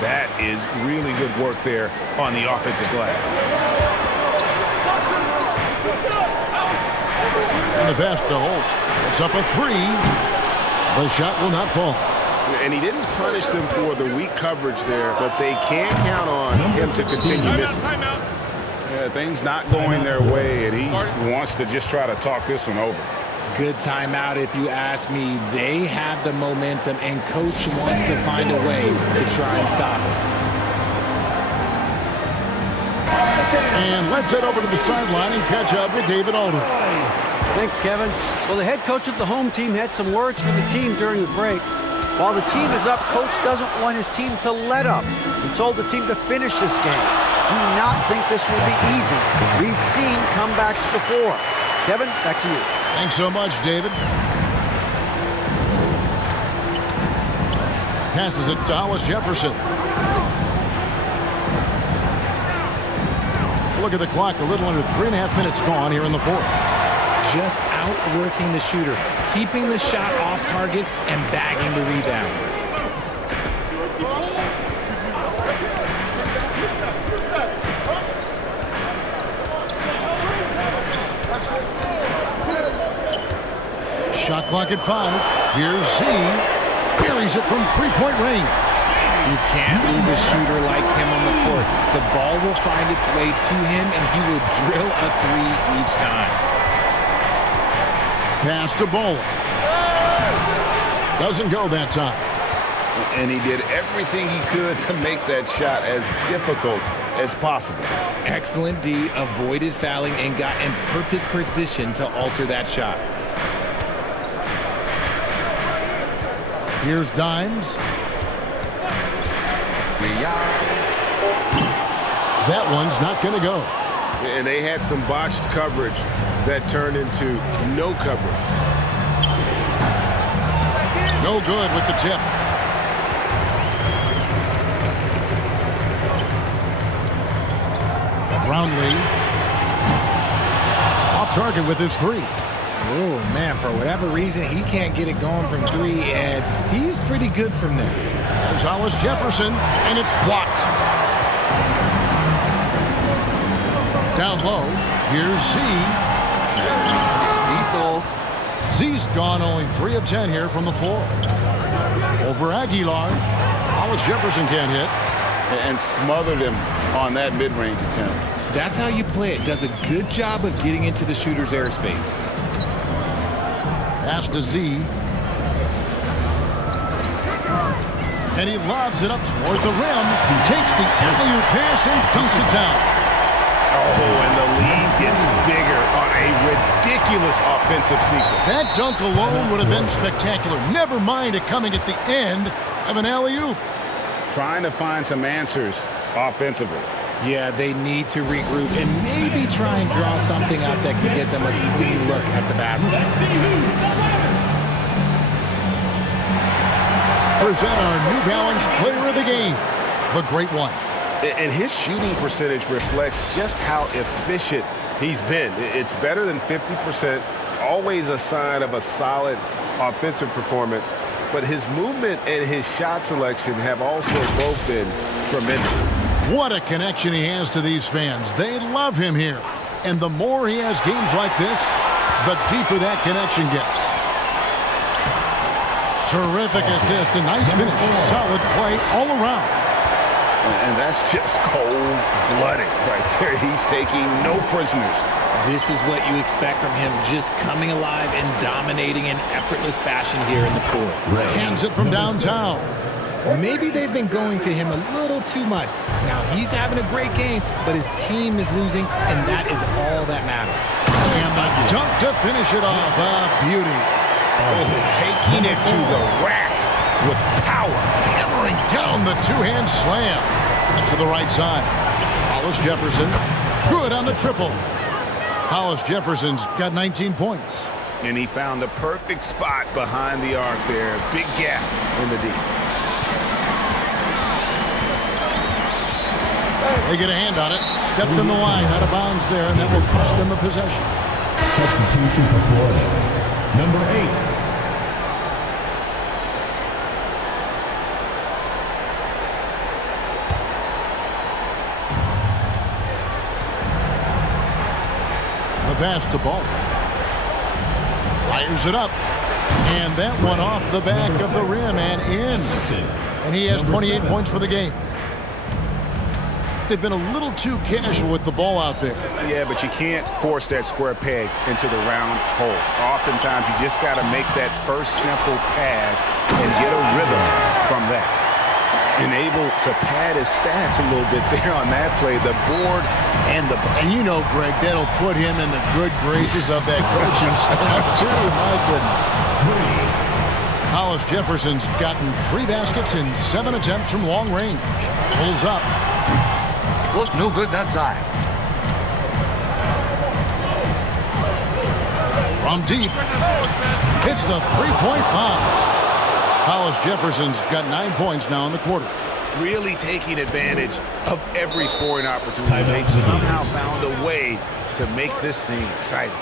That is really good work there on the offensive glass. And the pass to Holt. It's up a 3. The shot will not fall. And he didn't punish them for the weak coverage there, but they can't count on him to continue missing. Yeah, things not going their way, and he wants to just try to talk this one over. Good timeout if you ask me. They have the momentum, and coach wants to find a way to try and stop it. And let's head over to the sideline and catch up with David Alder. Thanks, Kevin. Well, the head coach of the home team had some words for the team during the break. While the team is up, coach doesn't want his team to let up. He told the team to finish this game. Do not think this will be easy. We've seen comebacks before. Kevin, back to you. Thanks so much, David. Passes it to Hollis Jefferson. Look at the clock. A little under 3.5 minutes gone here in the fourth. just outworking the shooter, keeping the shot off target and bagging the rebound. Shot clock at 5. Here's Z. Buries it from three-point range. You can't lose a shooter like him on the court. The ball will find its way to him, and he will drill a three each time. Pass to Bowl. Doesn't go that time. And he did everything he could to make that shot as difficult as possible. Excellent D, avoided fouling, and got in perfect position to alter that shot. Here's Dimes. That one's not going to go. And they had some botched coverage that turned into no coverage. No good with the tip. Roundley. Off target with his three. Oh, man, for whatever reason, he can't get it going from three, and he's pretty good from there. There's Hollis Jefferson, and it's blocked. Down low, here's Z. Z's gone only 3 of 10 here from the floor. Over Aguilar. Hollis Jefferson can't hit. And smothered him on that mid-range attempt. That's how you play it. Does a good job of getting into the shooter's airspace. Pass to Z. And he lobs it up toward the rim. Takes the alley-oop pass and dunks it down. Oh, and the lead gets bigger on a ridiculous offensive sequence. That dunk alone would have been spectacular. Never mind it coming at the end of an alley-oop. Trying to find some answers offensively. Yeah, they need to regroup and maybe try and draw something up that can get them a clean look at the basket. Present our New Balance Player of the Game, the Great One. And his shooting percentage reflects just how efficient he's been. It's better than 50%, always a sign of a solid offensive performance. But his movement and his shot selection have also both been tremendous. What a connection he has to these fans. They love him here. And the more he has games like this, the deeper that connection gets. Terrific assist, a nice finish. Solid play all around. And that's just cold-blooded right there. He's taking no prisoners. This is what you expect from him, just coming alive and dominating in effortless fashion here in the court. Hands it from downtown. Maybe they've been going to him a little too much. Now, he's having a great game, but his team is losing, and that is all that matters. And the dunk to finish it off. Beauty. Oh, taking it to the rack with power. Hammering down the two-hand slam. To the right side. Hollis Jefferson. Good on the triple. Hollis Jefferson's got 19 points. And he found the perfect spot behind the arc there. Big gap in the D. They get a hand on it. Stepped in the line, out of bounds there, and that will cost them the possession. Substitution for Florida. Number 8. The pass to Ball. Fires it up. And that one off the back of the rim and in. And he has 28 points for the game. They've been a little too casual with the ball out there. Yeah, but you can't force that square peg into the round hole. Oftentimes, you just got to make that first simple pass and get a rhythm from that. And able to pad his stats a little bit there on that play, the board and the bucket. And you know, Greg, that'll put him in the good graces of that coaching staff, too. My goodness. Hollis Jefferson's gotten 3 baskets in 7 attempts from long range. Pulls up. Look no good that side. From deep. Hits the three-point bomb. Hollis Jefferson's got 9 points now in the quarter. Really taking advantage of every scoring opportunity. They've somehow found a way to make this thing exciting.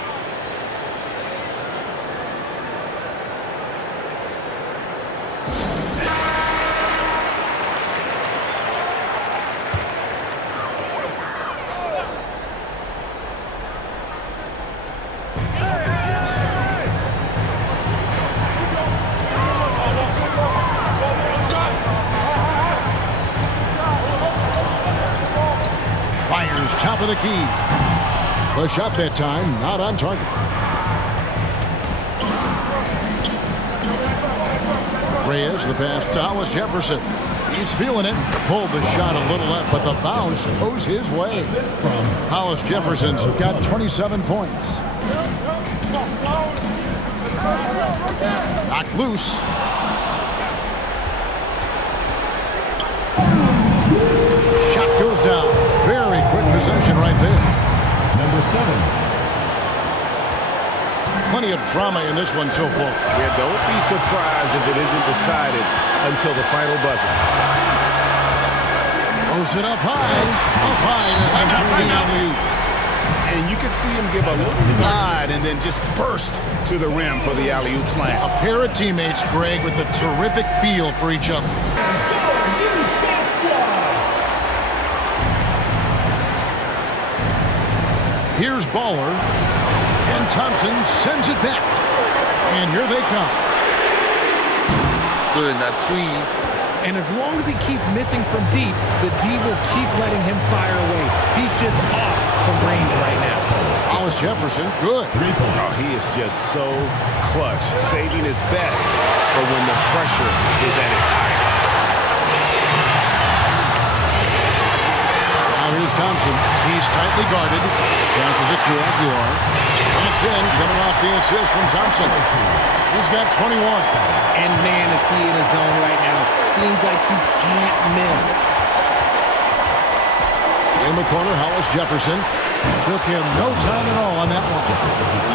goes top of the key. The shot that time, not on target. Reyes, the pass to Hollis Jefferson. He's feeling it. Pulled the shot a little left, but the bounce goes his way. Hollis Jefferson's got 27 points. Knocked loose. Shot goes down. Very quick possession right there. Number 7. Plenty of drama in this one so far. Yeah, don't be surprised if it isn't decided until the final buzzer. Throws it up high to stop the alley-oop. And you can see him give a little nod and then just burst to the rim for the alley-oop slam. A pair of teammates, Greg, with a terrific feel for each other. Here's Baller. And Thompson sends it back. And here they come. Good, that 3. And as long as he keeps missing from deep, the D will keep letting him fire away. He's just off from range right now. Hollis Jefferson, good. Oh, he is just so clutch, saving his best for when the pressure is at its highest. Now here's Thompson. He's tightly guarded. Passes it to Aguilar. It's in, coming off the assist from Thompson. He's got 21. And man, is he in his zone right now. Seems like he can't miss. In the corner, Hollis Jefferson. Took him no time at all on that one.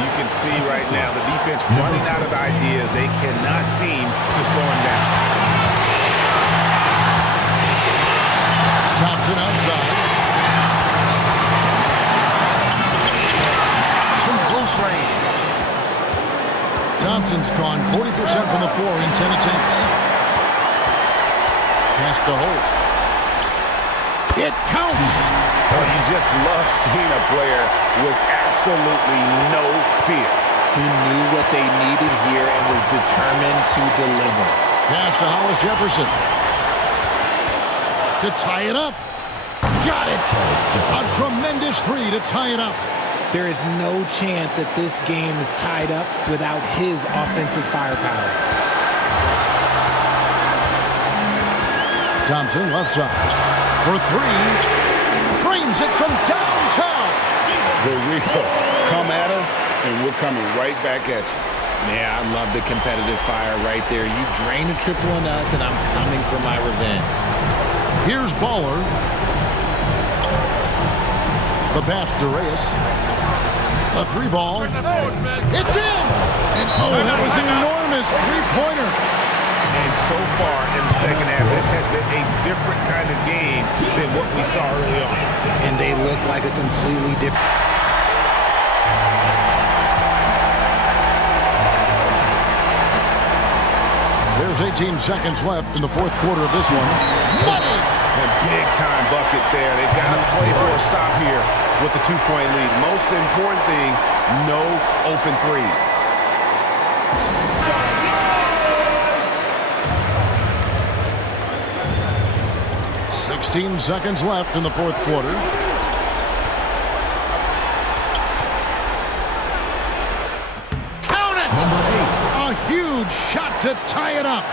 You can see right now the defense running out of ideas. They cannot seem to slow him down. Thompson outside. From close range. Thompson's gone 40% from the floor in 10 attempts. Pass to Holt. It counts. Oh, you just love seeing a player with absolutely no fear. He knew what they needed here and was determined to deliver. Pass to Hollis Jefferson. To tie it up. Got it. A tremendous 3 to tie it up. There is no chance that this game is tied up without his offensive firepower. Thompson left side. For 3. Frames it from downtown. The real come at us, and we're coming right back at you. Yeah, I love the competitive fire right there. You drain a triple on us, and I'm coming for my revenge. Here's Baller. The pass to Reyes. A 3 ball. It's in! And oh, that was an enormous 3-pointer. And so far in the second half, this has been a different kind of game than what we saw early on. And they look like a completely different... There's 18 seconds left in the fourth quarter of this one. Money! A big-time bucket there. They've got to play for a stop here with the 2-point lead. Most important thing, no open threes. 16 seconds left in the fourth quarter. Count it! A huge shot to tie it up.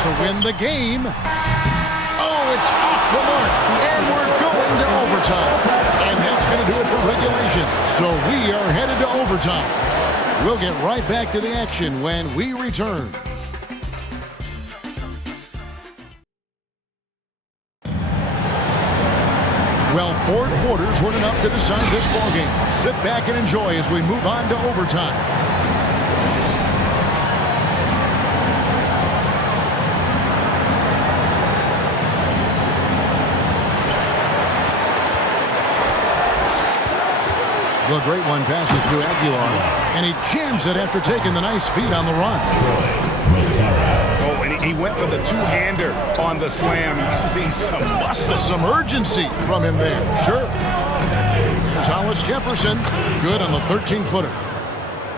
To win the game. Oh, it's off the mark. And we're going to overtime. And that's going to do it for regulation. So we are headed to overtime. We'll get right back to the action when we return. Well, 4 quarters weren't enough to decide this ballgame. Sit back and enjoy as we move on to overtime. The great one passes to Aguilar, and he jams it after taking the nice feed on the run. Oh, and he went for the 2-hander on the slam, using some muscle. Some urgency from him there, sure. Here's Hollis Jefferson, good on the 13-footer.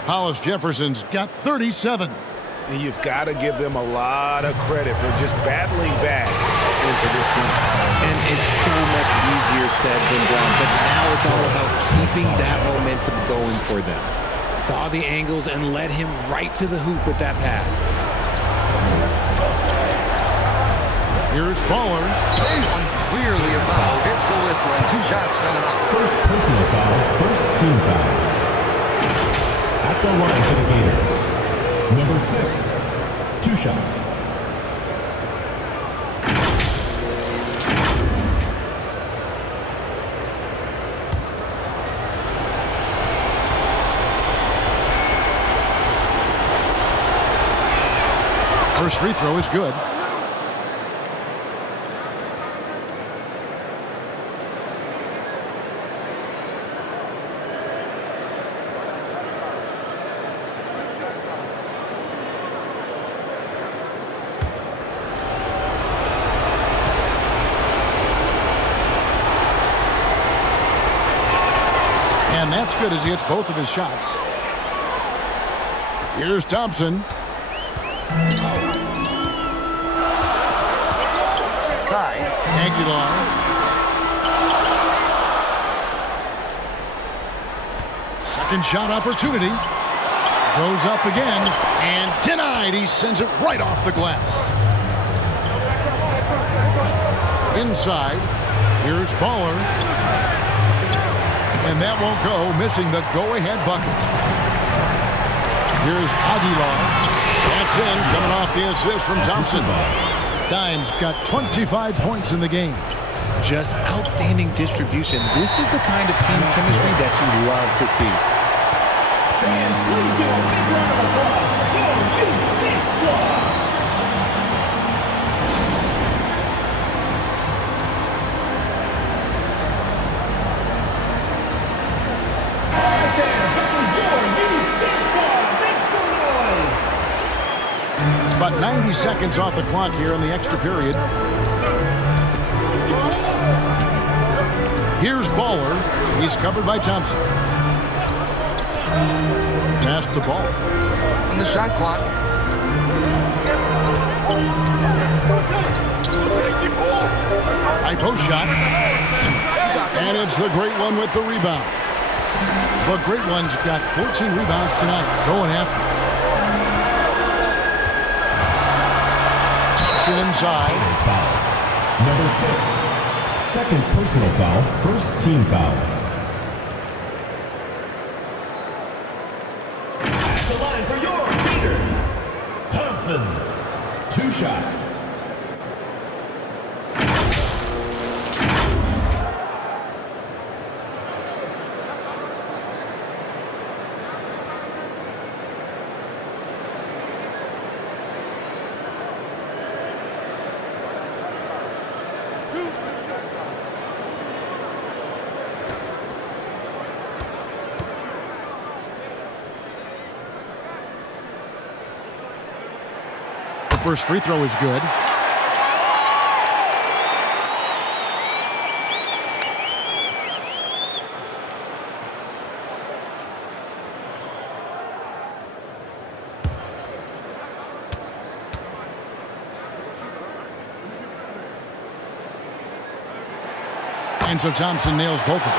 Hollis Jefferson's got 37. And you've got to give them a lot of credit for just battling back into this game. And it's so much easier said than done, but now it's all about keeping that momentum going for them. Saw the angles and led him right to the hoop with that pass. Here's Baller. Clearly a foul. Gets the whistle and 2 shots coming up. First personal foul, first team foul. At the line for the Gators. Number 6, 2 shots. First free throw is good. And that's good as he hits both of his shots. Here's Thompson. Aguilar. Second shot opportunity. Goes up again and denied. He sends it right off the glass. Inside. Here's Baller. And that won't go, missing the go-ahead bucket. Here's Aguilar. That's in, coming off the assist from Thompson. Dimes got 25 points in the game. Just outstanding distribution. This is the kind of team chemistry that you love to see. Fans, please give a big round of applause. Go, big squad. About 90 seconds off the clock here in the extra period. Here's Baller. He's covered by Thompson. Pass to Ball. On the shot clock. High post shot. And it's the Great One with the rebound. The Great One's got 14 rebounds tonight. Going after. Thompson inside. Foul. Number 6, second personal foul, first team foul. At the line for your leaders, Thompson, 2 shots. First free throw is good. And so Thompson nails both of them.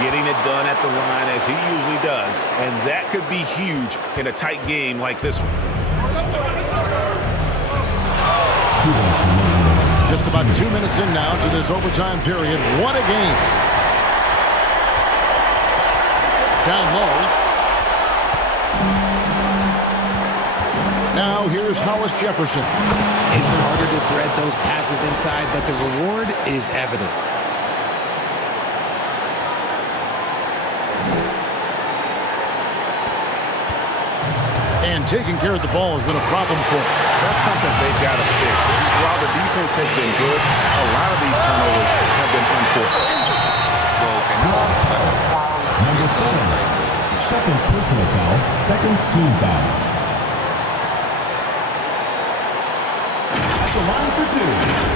Getting it done at the line as he usually does, and that could be huge in a tight game like this one. Just about 2 minutes in now to this overtime period. What a game. Down low. Now here's Hollis Jefferson. It's harder to thread those passes inside, but the reward is evident. And taking care of the ball has been a problem for him. That's something they've got to fix. While the defense has been good, a lot of these turnovers have been unforced. Number 7, second personal foul, second team foul. At the line for 2.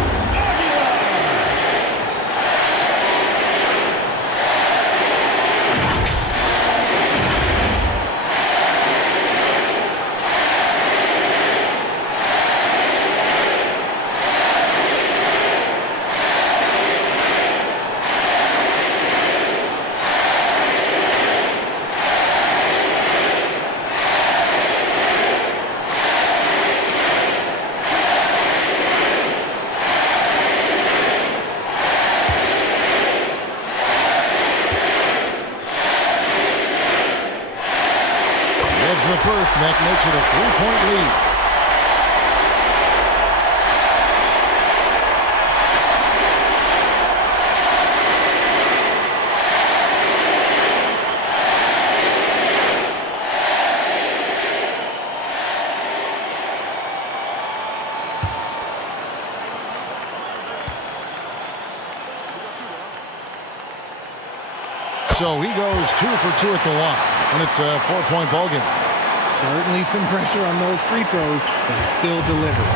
buries the first, and that makes it a 3-point lead. So he goes 2 for 2 at the line, and it's a 4-point ball game. Certainly some pressure on those free throws, but he still delivered.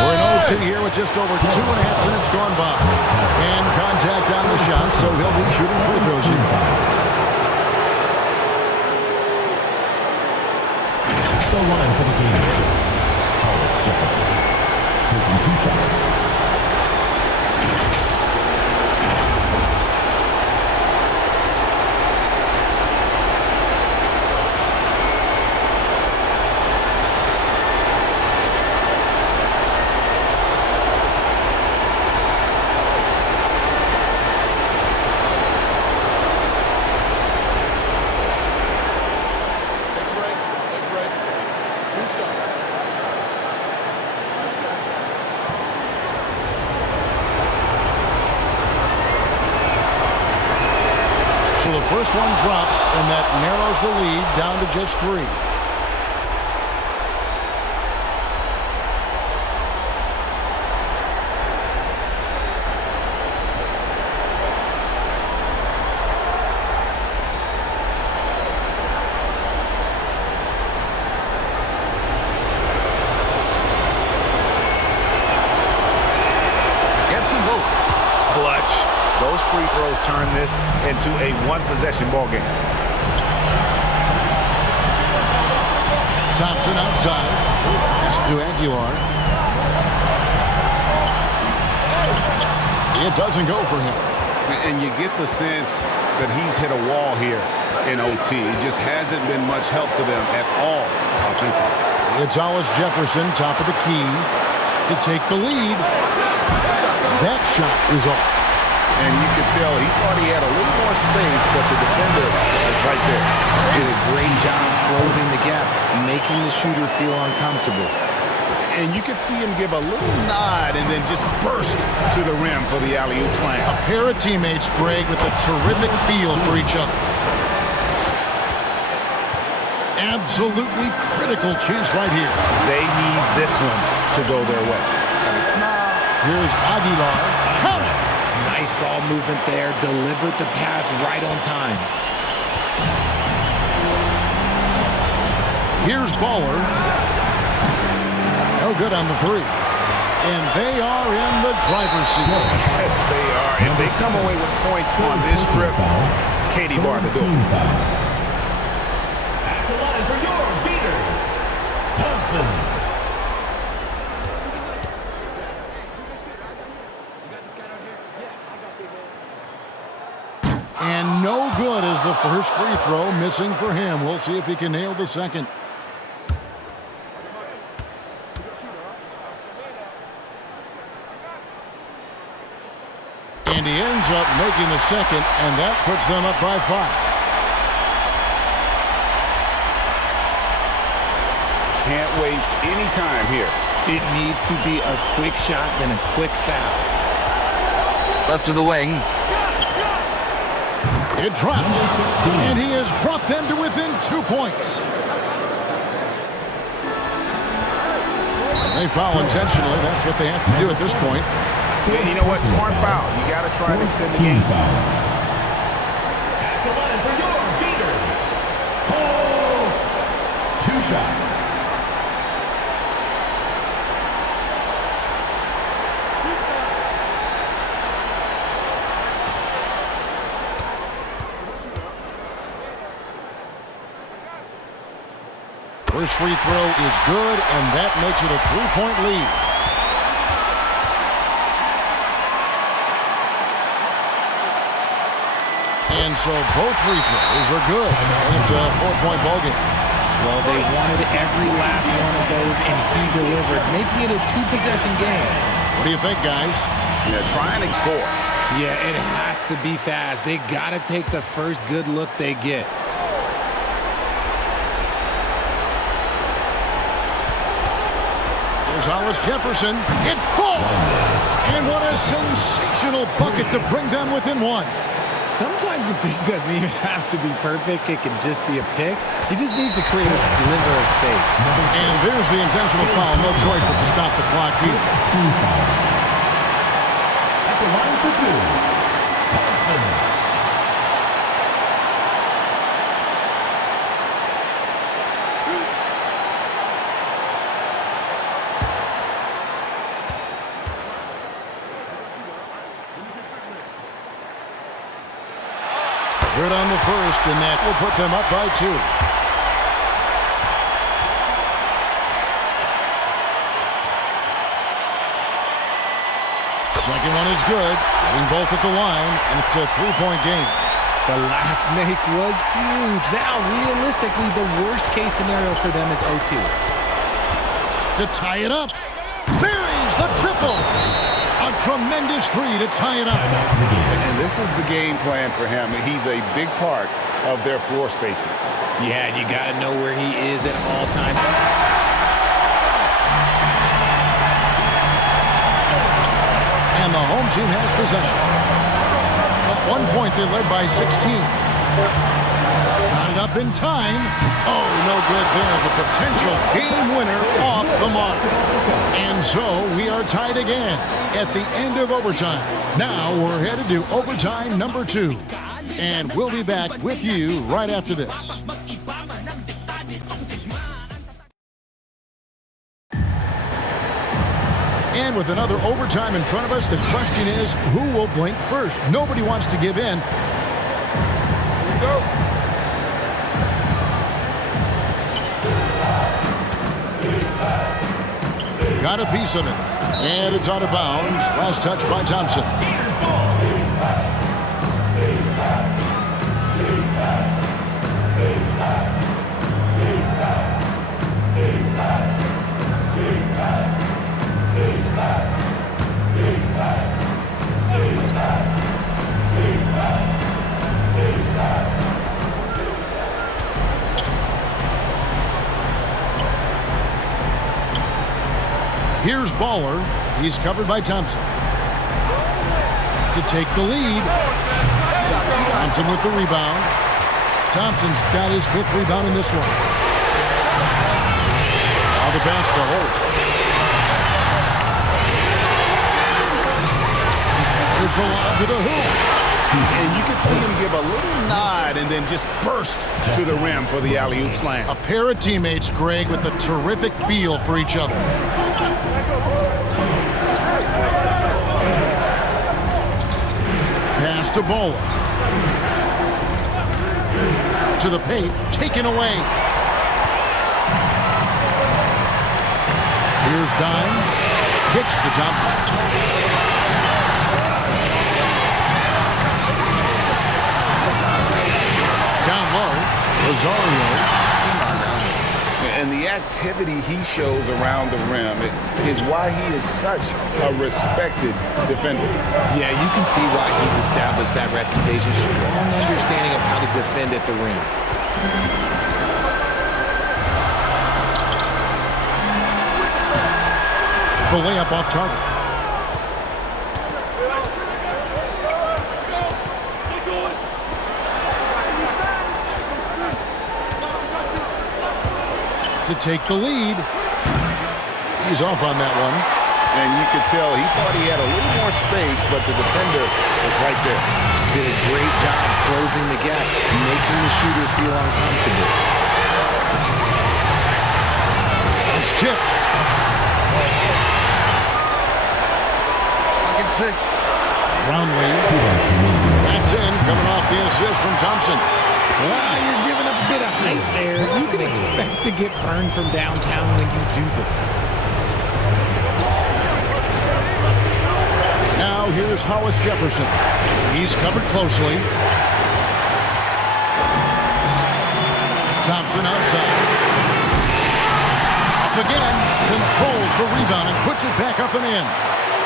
We're in OT here with just over 2.5 minutes gone by. And contact on the shot, so he'll be shooting free throws here. At the line for the Gators, Jefferson, taking 2 shots. So the first one drops, and that narrows the lead down to just 3. Gets them both. Clutch. Those free throws turn this into a one-possession ball game. Thompson outside. Pass to Aguilar. It doesn't go for him. And you get the sense that he's hit a wall here in OT. It just hasn't been much help to them at all offensively. It's Hollis Jefferson, top of the key, to take the lead. That shot is off. And you could tell he thought he had a little more space, but the defender is right there. Did a great job closing the gap, making the shooter feel uncomfortable. And you could see him give a little nod and then just burst to the rim for the alley-oop slam. A pair of teammates, Greg, with a terrific feel for each other. Absolutely critical chance right here. They need this one to go their way. Here's Aguilar. Count it! Nice ball movement there. Delivered the pass right on time. Here's Baller. No good on the 3. And they are in the driver's seat. Yes, they are. And they come away with points on this trip. Katie bar the door. At the line for your Gators, Thompson. And no good as the first free throw, missing for him. We'll see if he can nail the second. And he ends up making the second, and that puts them up by 5. Can't waste any time here. It needs to be a quick shot, then a quick foul. Left of the wing. It drops, and he has brought them to within 2 points. They foul intentionally. That's what they have to do at this point. Yeah, you know what? Smart foul. You got to try to extend the game. At the line for your Gators, Colts. 2 shots. First free throw is good, and that makes it a 3-point lead. And so both free throws are good, and it's a 4-point ball game. Well, they wanted every last one of those, and he delivered, making it a 2-possession game. What do you think, guys? Yeah, try and score. Yeah, it has to be fast. They got to take the first good look they get. Here's Hollis Jefferson. It falls! And what a sensational bucket to bring them within one. Sometimes the pick doesn't even have to be perfect. It can just be a pick. He just needs to create a sliver of space. And there's the intentional foul. No choice but to stop the clock here. At the line for two, Thompson. Good on the first, and that will put them up by 2. Second one is good. Hitting both at the line, and it's a 3-point game. The last make was huge. Now, realistically, the worst-case scenario for them is 0-2. To tie it up. Buries the triple. A tremendous 3 to tie it up. And this is the game plan for him. He's a big part of their floor spacing. Yeah, you got to know where he is at all times. And the home team has possession. At one point, they led by 16. Got it up in time. Oh, no good there. The potential game winner off the mark. And so we are tied again at the end of overtime. Now we're headed to overtime number 2. And we'll be back with you right after this. And with another overtime in front of us, the question is, who will blink first? Nobody wants to give in. Here we go. Got a piece of it. And it's out of bounds. Last touch by Thompson. Here's Baller. He's covered by Thompson. To take the lead. Thompson with the rebound. Thompson's got his 5th rebound in this one. Now the pass to Holt. Here's the lob to the hoop. And you can see him give a little nod and then just burst to the rim for the alley-oop slam. A pair of teammates, Greg, with a terrific feel for each other. Pass to Bola. To the paint, taken away. Here's Dimes. Kicks to Thompson. Down low, Rosario. And the activity he shows around the rim is why he is such a respected defender. Yeah, you can see why he's established that reputation. Strong understanding of how to defend at the rim. The layup off target. To take the lead. He's off on that one. And you could tell he thought he had a little more space, but the defender was right there. Did a great job closing the gap, making the shooter feel uncomfortable. It's tipped. Pocket 6. Roundway. That's in, coming off the assist from Thompson. Well, you're giving up a bit of height there. You can expect to get burned from downtown when you do this. Now here's Hollis Jefferson. He's covered closely. Thompson outside. Up again. Controls the rebound and puts it back up and in.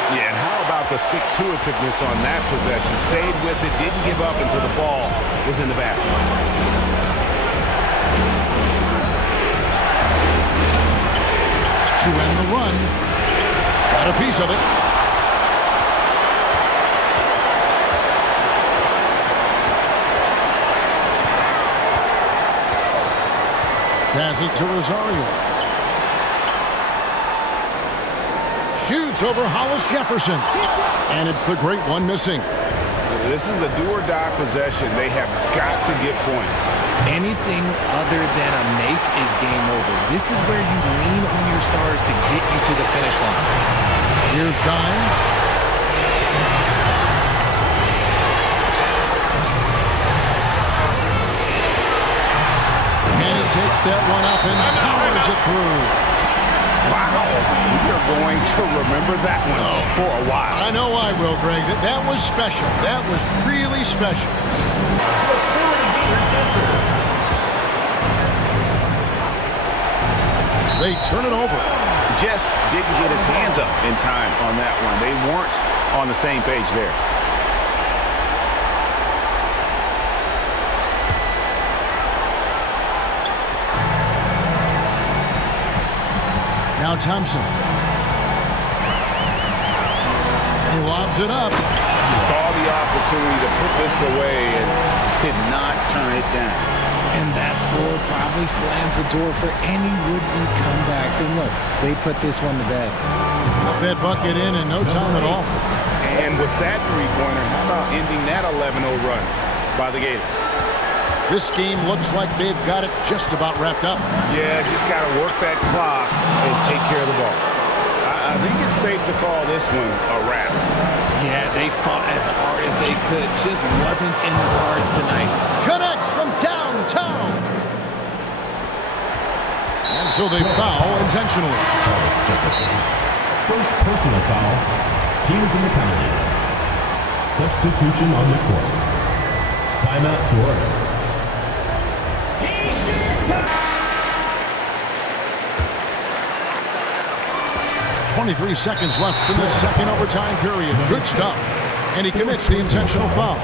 Yeah, and how about the stick-to-itiveness on that possession? Stayed with it, didn't give up until the ball was in the basket. To end the run. Got a piece of it. Pass it to Rosario. Shoots over Hollis Jefferson. And it's the great one missing. This is a do-or-die possession. They have got to get points. Anything other than a make is game over. This is where you lean on your stars to get you to the finish line. Here's Dimes. And he takes that one up and powers it through. Wow, we are going to remember that one for a while. I know I will, Greg. That was special. That was really special. They turn it over. Just didn't get his hands up in time on that one. They weren't on the same page there. Now Thompson. He lobs it up. Saw the opportunity to put this away and did not turn it down. And that score probably slams the door for any would-be comebacks. And look, they put this one to bed. Put that bucket in no time at all. And with that three-pointer, how about ending that 11-0 run by the Gators? This game looks like they've got it just about wrapped up. Yeah, just got to work that clock and take care of the ball. I think it's safe to call this one a wrap. Yeah, they fought as hard as they could. Just wasn't in the cards tonight. Connects from downtown. And so they foul intentionally. First personal foul. Teams in the penalty. Substitution on the court. Timeout for 23 seconds left in the second overtime period. Good stuff. And he commits the intentional foul.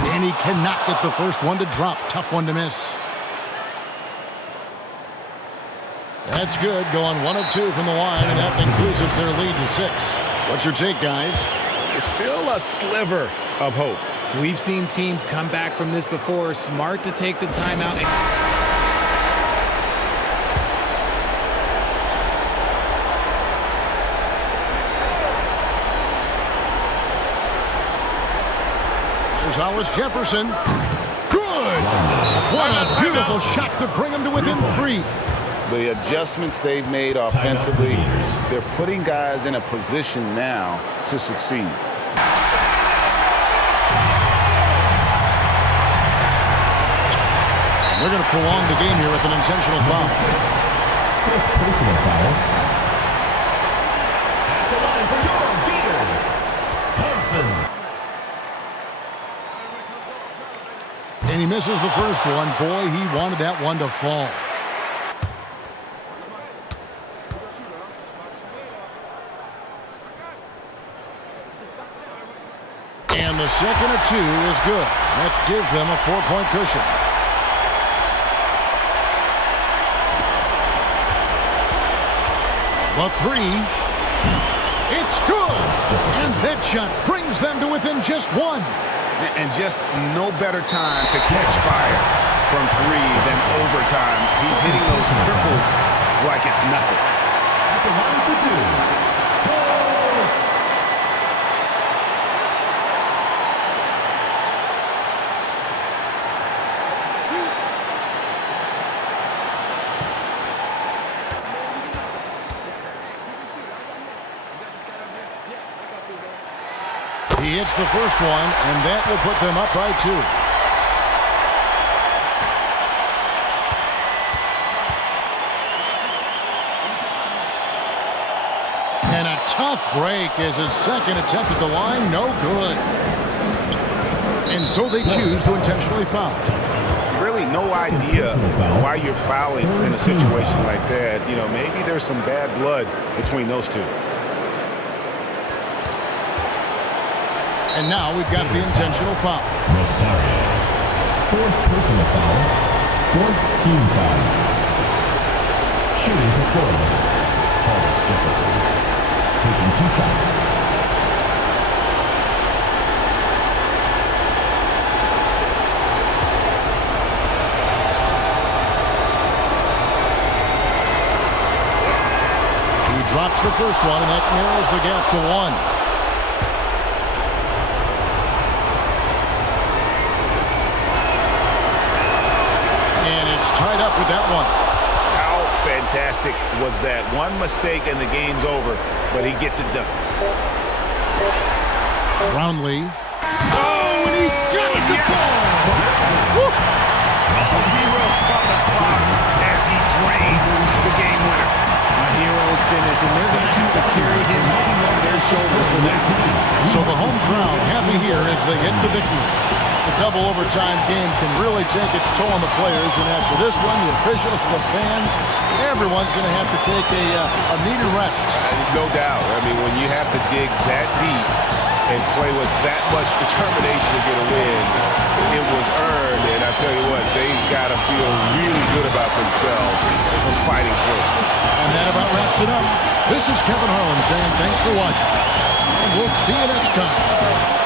And he cannot get the first one to drop. Tough one to miss. That's good. Going 1 of 2 from the line, and that increases their lead to 6. What's your take, guys? It's still a sliver of hope. We've seen teams come back from this before. Smart to take the timeout. There's Hollis Jefferson. Good! What a beautiful shot to bring him to within 3. The adjustments they've made offensively, they're putting guys in a position now to succeed. They're going to prolong the game here with an intentional foul. Fifth personal foul. At the line for your Gators, Thompson. And he misses the first one. Boy, he wanted that one to fall. And the second of 2 is good. That gives them a 4-point cushion. The 3. It's good. And that shot brings them to within just 1. And just no better time to catch fire from 3 than overtime. He's hitting those triples like it's nothing. At the line for 2. He hits the first one, and that will put them up by 2. And a tough break as his second attempt at the line, no good. And so they choose to intentionally foul. Really no idea why you're fouling in a situation like that. You know, maybe there's some bad blood between those two. And now we've got the intentional foul. Rosario. Fourth personal foul. Fourth team foul. Shooting for Florida. Hollis Jefferson. Taking 2 shots. He drops the first one, and that narrows the gap to 1. Tied up with that one. How fantastic was that? One mistake and the game's over, but he gets it done. Brownlee. Oh, and he got it to fall. A hero's on the clock as he drains the game winner. A hero's finish, and they're going to have to carry him on their shoulders for that. So the home crowd happy here as they get the victory. The double overtime game can really take its toll on the players, and after this one, the officials, the fans, everyone's going to have to take a needed rest. No doubt. I mean, when you have to dig that deep and play with that much determination to get a win, it was earned, and I tell you what, they got to feel really good about themselves for fighting through. And that about wraps it up. This is Kevin Harlan saying thanks for watching, and we'll see you next time.